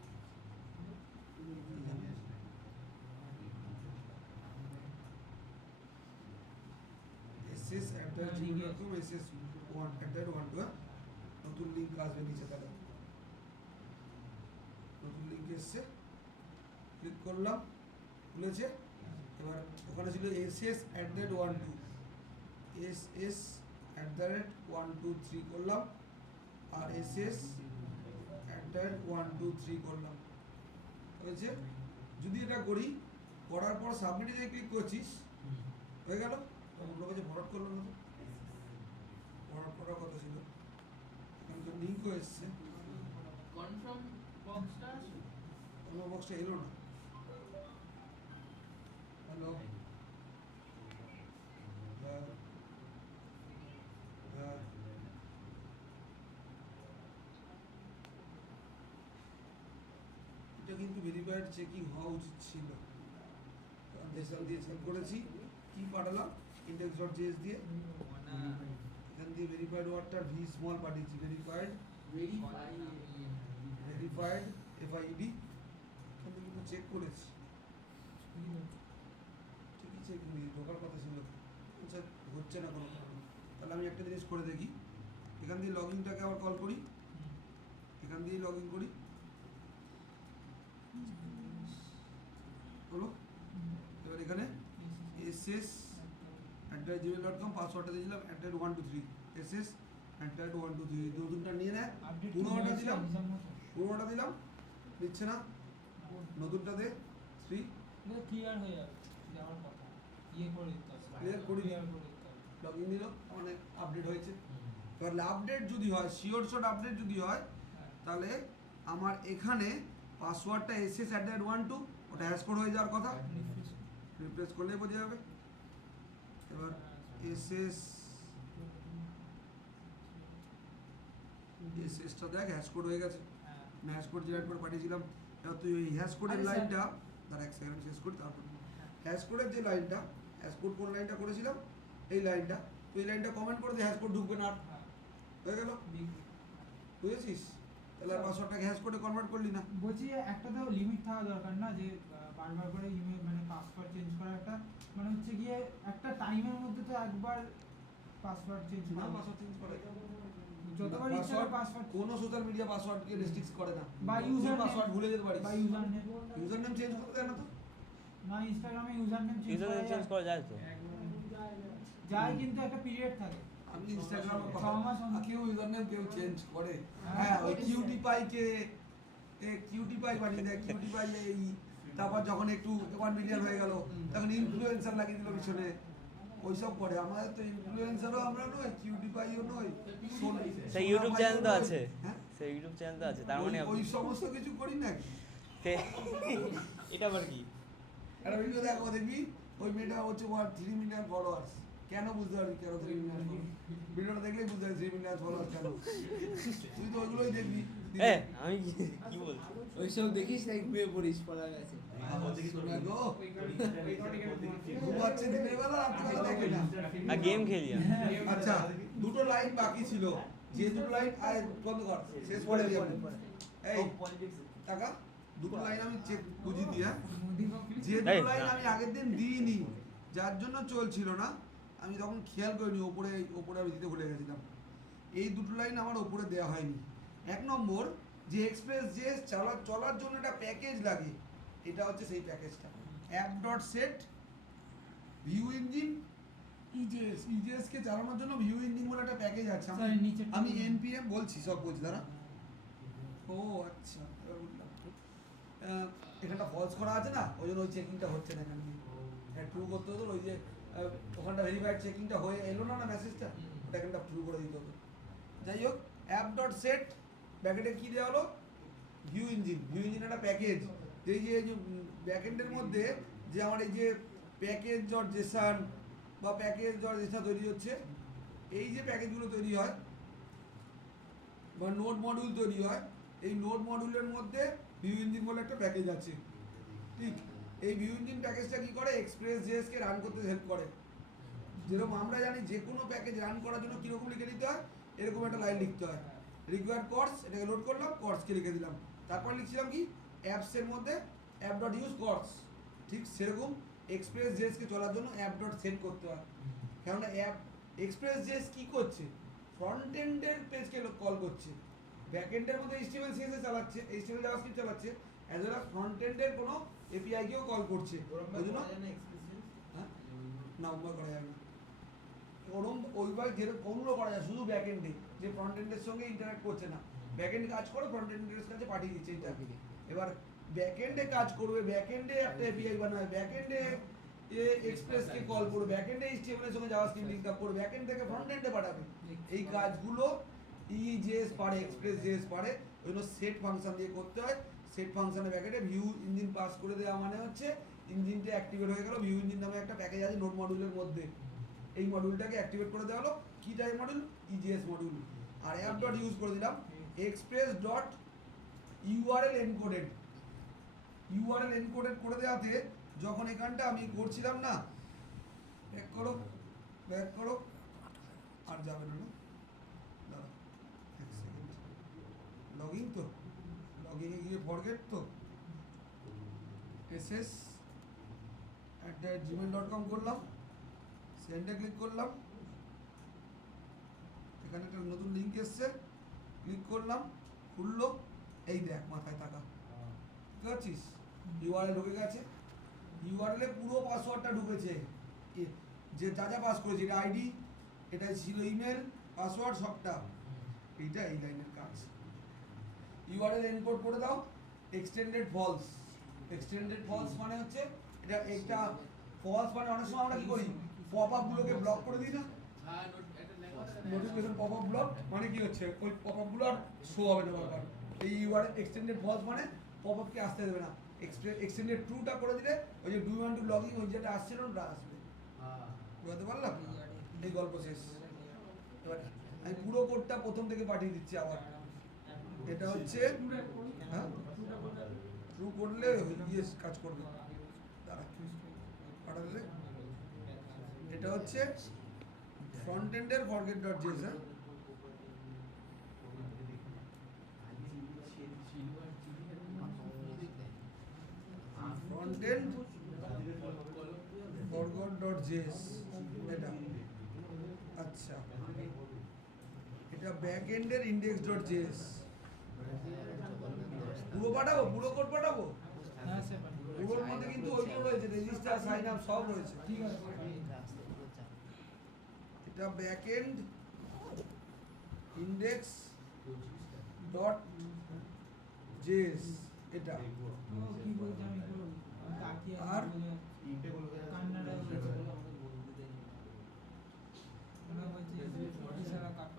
ss@gmail.com, ss1@1 নতুন লিঙ্ক আসবে নিচে, তাহলে নতুন লিঙ্ক এসছে, ক্লিক করলাম, খুলেছে, এবার ওখানে ছিল ss@12, ss@123 করলাম, আর ss@123 করলাম, হয়েছে। যদি এটা করি, করার পর সাবমিটে যে ক্লিক করছিস, হয়ে গেল, অন্য কাছে ভরাট করলো না, তো ভরাট করার কথা ছিল, এখানে তো লিঙ্কও এসছে, কনফার্ম বক্সটা আছে? অন্য বক্সটা এলো না, হ্যালো, এটা কিন্তু ভেরিফাইড চেকিং হওয়া উচিত ছিল, দেশাল দিয়ে চেক করেছি, কি পাঠালাম index.js দিয়ে, এখান দিয়ে ভেরিফাইড ওয়ার্ডটা ভি স্মল পাঠিয়েছি, ভেরিফাইড FID, এখান থেকে কিন্তু চেক করেছি, ঠিকই চেক করি, ঢোকার কথা ছিল, আচ্ছা হচ্ছে না কোনো কারণে, তাহলে আমি একটা জিনিস করে দেখি, এখান দিয়ে লগ ইনটাকে আবার কল করি, এখান দিয়েই লগ ইন করি, হলো, এবার এখানে ss@gmail.com পাসওয়ার্ডটা দিয়েছিলাম @123, ss@123, নতুনটা নিয়ে নেয়, পুরোটা দিলাম, পুরোটা দিলাম, দিচ্ছে না, নতুনটা দে 3, ক্লিয়ার হয়ে যাবে, যাওয়ার কথা ইয়ে করে দিতে হবে, Clear করে দিই। clear করে দিতে হবে। লগ ইন দিল, মানে আপডেট হয়েছে, এবার আপডেট যদি হয়, শিওর শট আপডেট যদি হয়, হ্যাঁ। তাহলে আমার এখানে পাসওয়ার্ডটা ss@12, ওটা হ্যাশ কোড হয়ে যাওয়ার কথা, Refresh। রিপ্লেস করলেই বোঝা যাবে। এবার টা দেখ হ্যাশ কোড হয়ে গেছে, হ্যাঁ। আমি হ্যাশ কোড জেনারেট করে পাঠিয়েছিলাম, এবার তুই ওই হ্যাশ কোডের আরে স্যার। লাইনটা, দাঁড়া এক সেকেন্ড শেষ করি, তারপর হ্যাশ কোডের যে লাইনটা, হ্যাশ কোড কোন লাইনটা করেছিলাম, এই লাইনটা, তুই এই লাইনটা কমেন্ট করে দিয়ে হ্যাশ কোড ঢুকবে না, আর হ্যাঁ। হয়ে গেল, Big- বুঝেছিস, তাহলে আর পাসওয়ার্ডটাকে হ্যাশ কোডে কনভার্ট করলি না, বলছি যে একটা তো লিমিট থাকা দরকার না, যে বারবার করে ইমেল মানে পাসওয়ার্ড চেঞ্জ করা, একটা মানে হচ্ছে গিয়ে একটা টাইমের মধ্যে তো একবার পাসওয়ার্ড চেঞ্জ না করা, পাসওয়ার্ড চেঞ্জ করে, যতবার ইচ্ছা Password পাসওয়ার্ড কোনো সোশ্যাল মিডিয়া পাসওয়ার্ডকে রেস্ট্রিক্ট করে না, বা ইউজার পাসওয়ার্ড ভুলে যেতে পারিস, বা user name, user name change করতে দেয় না তো, না ইনস্টাগ্রামে ইউজার নেম চেঞ্জ ইউজার করা চেঞ্জ করা যায় তো? যায়, কিন্তু একটা পিরিয়ড থাকে, আমি ইনস্টাগ্রামে 6 মাস অন্তর। কেউ ইউজার নেম কেউ চেঞ্জ করে, হ্যাঁ, হ্যাঁ ওই করেছে। কিউটি পাই বানিয়ে দেয়, কিউটি পাই এই, তারপর যখন একটু 1 মিলিয়ন হয়ে গেল তখন ইনফ্লুয়েন্সার লাগিয়ে দিল পিছনে, ওইসব করে, আমাদের তো ইনফ্লুয়েন্সারও আমরা নই, কিউটি পাইও নই, সেই ইউটিউব চ্যানেল তো আছে, হ্যাঁ সেই ইউটিউব চ্যানেল তো আছে, তার মানে ওই সমস্ত কিছু করি নাকি, এটা আবার কি? একটা ভিডিও দেখো দেখবি, ওই মেয়েটা হচ্ছে 3 মিলিয়ন ফলোয়ার্স, কেন বুঝতে পারবি কেন 3 মিলিয়ন, ভিডিওটা দেখলেই বুঝতে পারবি 3 মিলিয়ন ফলোয়ার্স কেন, তুই তো ওইগুলোই দেখবি, আমি কি বলছি? ওইসব দেখিস না, ঘুমিয়ে পড়িস, পড়া গেছে। শোনা গো, ঘুমাচ্ছে দিনের বেলা, রাত্রে দেখে না। আর গেম খেলি আমি। আচ্ছা, দুটো লাইন বাকি ছিল, যে দুটো লাইন বন্ধ কর, শেষ করে দিই আমি। এই টাকা দুটো লাইন আমি চেক বুঝিয়ে দিই, হ্যাঁ। যে দুটো এই, লাইন না। আমি আগের দিন দিইনি, যার জন্য চলছিল না, আমি তখন খেয়াল করিনি, ওপরে আমি দিতে ভুলে গেছিলাম। এই দুটো লাইন আমার ওপরে দেওয়া হয়নি। এক নম্বর, যে এক্সপ্রেস যে চলার জন্য একটা প্যাকেজ লাগে, এটা হচ্ছে সেই প্যাকেজটা, app dot set view engine EJS কে চালানোর জন্য ভিউ ইঞ্জিন বলে একটা প্যাকেজ আছে। Sorry, নিচেরটা আমি বলুন। এনপিএম বলছি, সব বলছি দাঁড়া। ও আচ্ছা, এবার বুঝলাম। এখানটা ফলস করা আছে না, ওই জন্য ওই চেকিংটা হচ্ছে না এখানে। হ্যাঁ, ট্রু করতে হতো, ওই যে ওখানটা ভেরিফাইড চেকিংটা হয়ে এলো না মেসেজটা, ওটা এখানটা ট্রু করে দিতে হতো। যাই হোক, অ্যাপ ডট সেট ব্যাকেটে কী দেওয়া হলো, ভিউ ইঞ্জিন একটা প্যাকেজ। এই যে ব্যাকএন্ডের মধ্যে যে আমার এই যে প্যাকেজ ডট জেসন বা প্যাকেজ ডট জেসন তৈরি হচ্ছে, এই যে প্যাকেজগুলো তৈরি হয় বা নোড মডিউল তৈরি হয়, এই নোড মডিউলের মধ্যে ভিউ ইঞ্জিন বলে একটা প্যাকেজ আছে। ঠিক, এই ভিউ ইঞ্জিন প্যাকেজটা কী করে, এক্সপ্রেস জেএসকে রান করতে হেল্প করে। যেরকম আমরা জানি যে কোনো প্যাকেজ রান করার জন্য কীরকম লিখে দিতে হয়, এরকম একটা লাইন লিখতে হয়, রিকোয়ার্ড কোর্স, এটাকে লোড করলাম, কোর্সকে লিখে দিলাম, তারপর লিখছিলাম কি অ্যাপসের মধ্যে অ্যাপ ডট ইউজ কোর্স। ঠিক সেরকম এক্সপ্রেস জেএসকে চলার জন্য অ্যাপ ডট সেট করতে হয়। কেননা এক্সপ্রেস জেএস কী করছে, ফ্রন্ট এন্ডের পেজকে কল করছে, ব্যাক এন্ডের মধ্যে HTML CSS চালাচ্ছে, HTML জাভাস্ক্রিপ্ট চালাচ্ছে, অ্যাজ ওয়েল অ্যাজ ফ্রন্ট এন্ডের কোনো এপিআইকেও কল করছে। ওই জন্য হ্যাঁ, না ওগুলো করা যাবে না, ওরম ওইবার যেরকম কোনগুলো করা যায় শুধু ব্যাক এন্ডে, যে ফ্রন্ট এন্ডের সঙ্গে ইন্টারঅ্যাক্ট করছে না, ব্যাক এন্ড কাজ করে ফ্রন্ট এন্ডের কাছে পাঠিয়ে দিচ্ছে এটা। এবার ব্যাক এন্ডে কাজ করবে, ব্যাক এন্ডে একটা এপিআই বানাবে, ব্যাক এন্ডে এক্সপ্রেসকে কল করবে, ব্যাক এন্ডে HTML এর সঙ্গে জাভাস্ক্রিপ্ট লিঙ্ক আপ করবে, ব্যাক এন্ড থেকে ফ্রন্ট এন্ডে পাঠাবে। এই কাজগুলো ইজেএস পারে, এক্সপ্রেস জেএস পারে, ওই জন্য সেট ফাংশন দিয়ে করতে হয়। সেট ফাংশনের ব্যাকেটে ভিউ ইঞ্জিন পাস করে দেওয়া মানে হচ্ছে ইঞ্জিনটা অ্যাক্টিভেট হয়ে গেল। ভিউ ইঞ্জিন নামে একটা প্যাকেজ আছে নোড মডিউলের মধ্যে, এই মডিউলটাকে অ্যাক্টিভেট করে দেওয়া হলো। কী টাইপ মডিউল, ইজিএস মডিউল। আর অ্যাপ ডট ইউজ করে দিলাম express dot URL encoded. URL encoded করে দেওয়াতে যখন এখানটা আমি করছিলাম না, ব্যাক করো, আর যাবে না, দাঁড়া এক সেকেন্ড, লগইন তো, লগইনে গিয়ে ফরগেট তো, ss@gmail.com করলাম, সেন্ডে ক্লিক করলাম, এখানে একটা নতুন লিঙ্ক এসছে, ক্লিক করলাম, খুললো, এই দেখ মাথায় টাকা, বুঝতে পারছিস, ইউআরএল ঢুকে গেছে, ইউআরএলে পুরো পাসওয়ার্ডটা ঢুকেছে, যে যা পাস করেছে, এটা আইডি, এটা ছিল ইমেল, পাসওয়ার্ড সবটা, এইটা এই লাইনের কাজ। ইউআরএল এনকোড করে দাও, এক্সটেন্ডেড ফলস মানে হচ্ছে এটা একটা ফলস মানে অনেক সময় আমরা কি করি, পপ আপ গুলোকে ব্লক করে দিই না, নোটিফিকেশন পপ আপ ব্লক মানে কি হচ্ছে, ওই পপ আপ গুলো আর শো হবে না বারবার। এই ইউআরএল এক্সটেন্ডেড ফলস মানে পপ আপকে আসতে দেবে না, এক্সটেন্ডেড ট্রুটা করে দিলে ওই যে do you want to log in, ওই যেটা আসছিল ওটা আসবে। বুঝতে পারলাম, এই গল্প শেষ। এবার আমি পুরো কোডটা প্রথম থেকে পাঠিয়ে দিচ্ছি আবার। এটা হচ্ছে হ্যাঁ, ট্রু করলে ইয়ে কাজ করবে, দাঁড়া পাঠালে। এটা হচ্ছে ফ্রন্ট এন্ডের ফরগেট ডট জেএস, হ্যাঁ, front end forget dot JS এটা। আচ্ছা, এটা ব্যাক এন্ডের ইন্ডেক্স ডট জেএস। পুরো পাঠাবো, পুরো কোড পাঠাবো, হ্যাঁ স্যার, পুরোর মধ্যে কিন্তু ওইগুলো রয়েছে, রেজিস্টার, সাইন আপ সব রয়েছে। ঠিক আছে। এটা back end index dot JS এটা। ও কি বলছি আমি তো তাকিয়ে আর কান্নাটা ওরা বলছে ইশারা কাট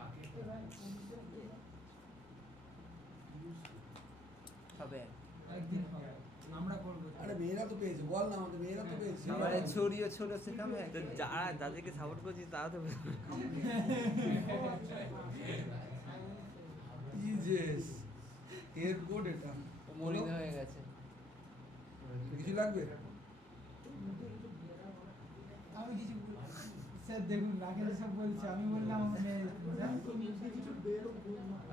হবে একদিন হবে, আমরা করবো। আরে মেয়েরা তো পেয়েছে, বল না আমাদের, মেয়েরা তো পেয়েছে। মানে ছড়িয়ে ছোট সেখানে তো যারা যাদেরকে সাপোর্ট করছিস তারা তো ইজেস এর কোড এটা মলিন হয়ে গেছে। কিছু লাগবে? আমি কিছু স্যার দেখুন রাখেল সব বলছে, আমি বললাম মানে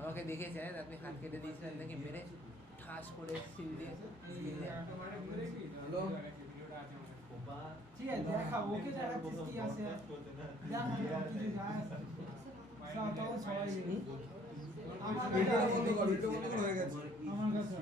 আমাকে দেখেছে আপনি হাত কেটে দিয়েছিলেন নাকি মেরে ঠাস করে সিল দিয়ে হ্যালো? ঠিক আছে দেখা ওকে দেখাচ্ছিস কি আছে দেখ কিছু যায় তখন সবাই আমার ভিডিওটা বন্ধ কর, ভিডিও বন্ধ কর, হয়ে গেছে। আমার কাছে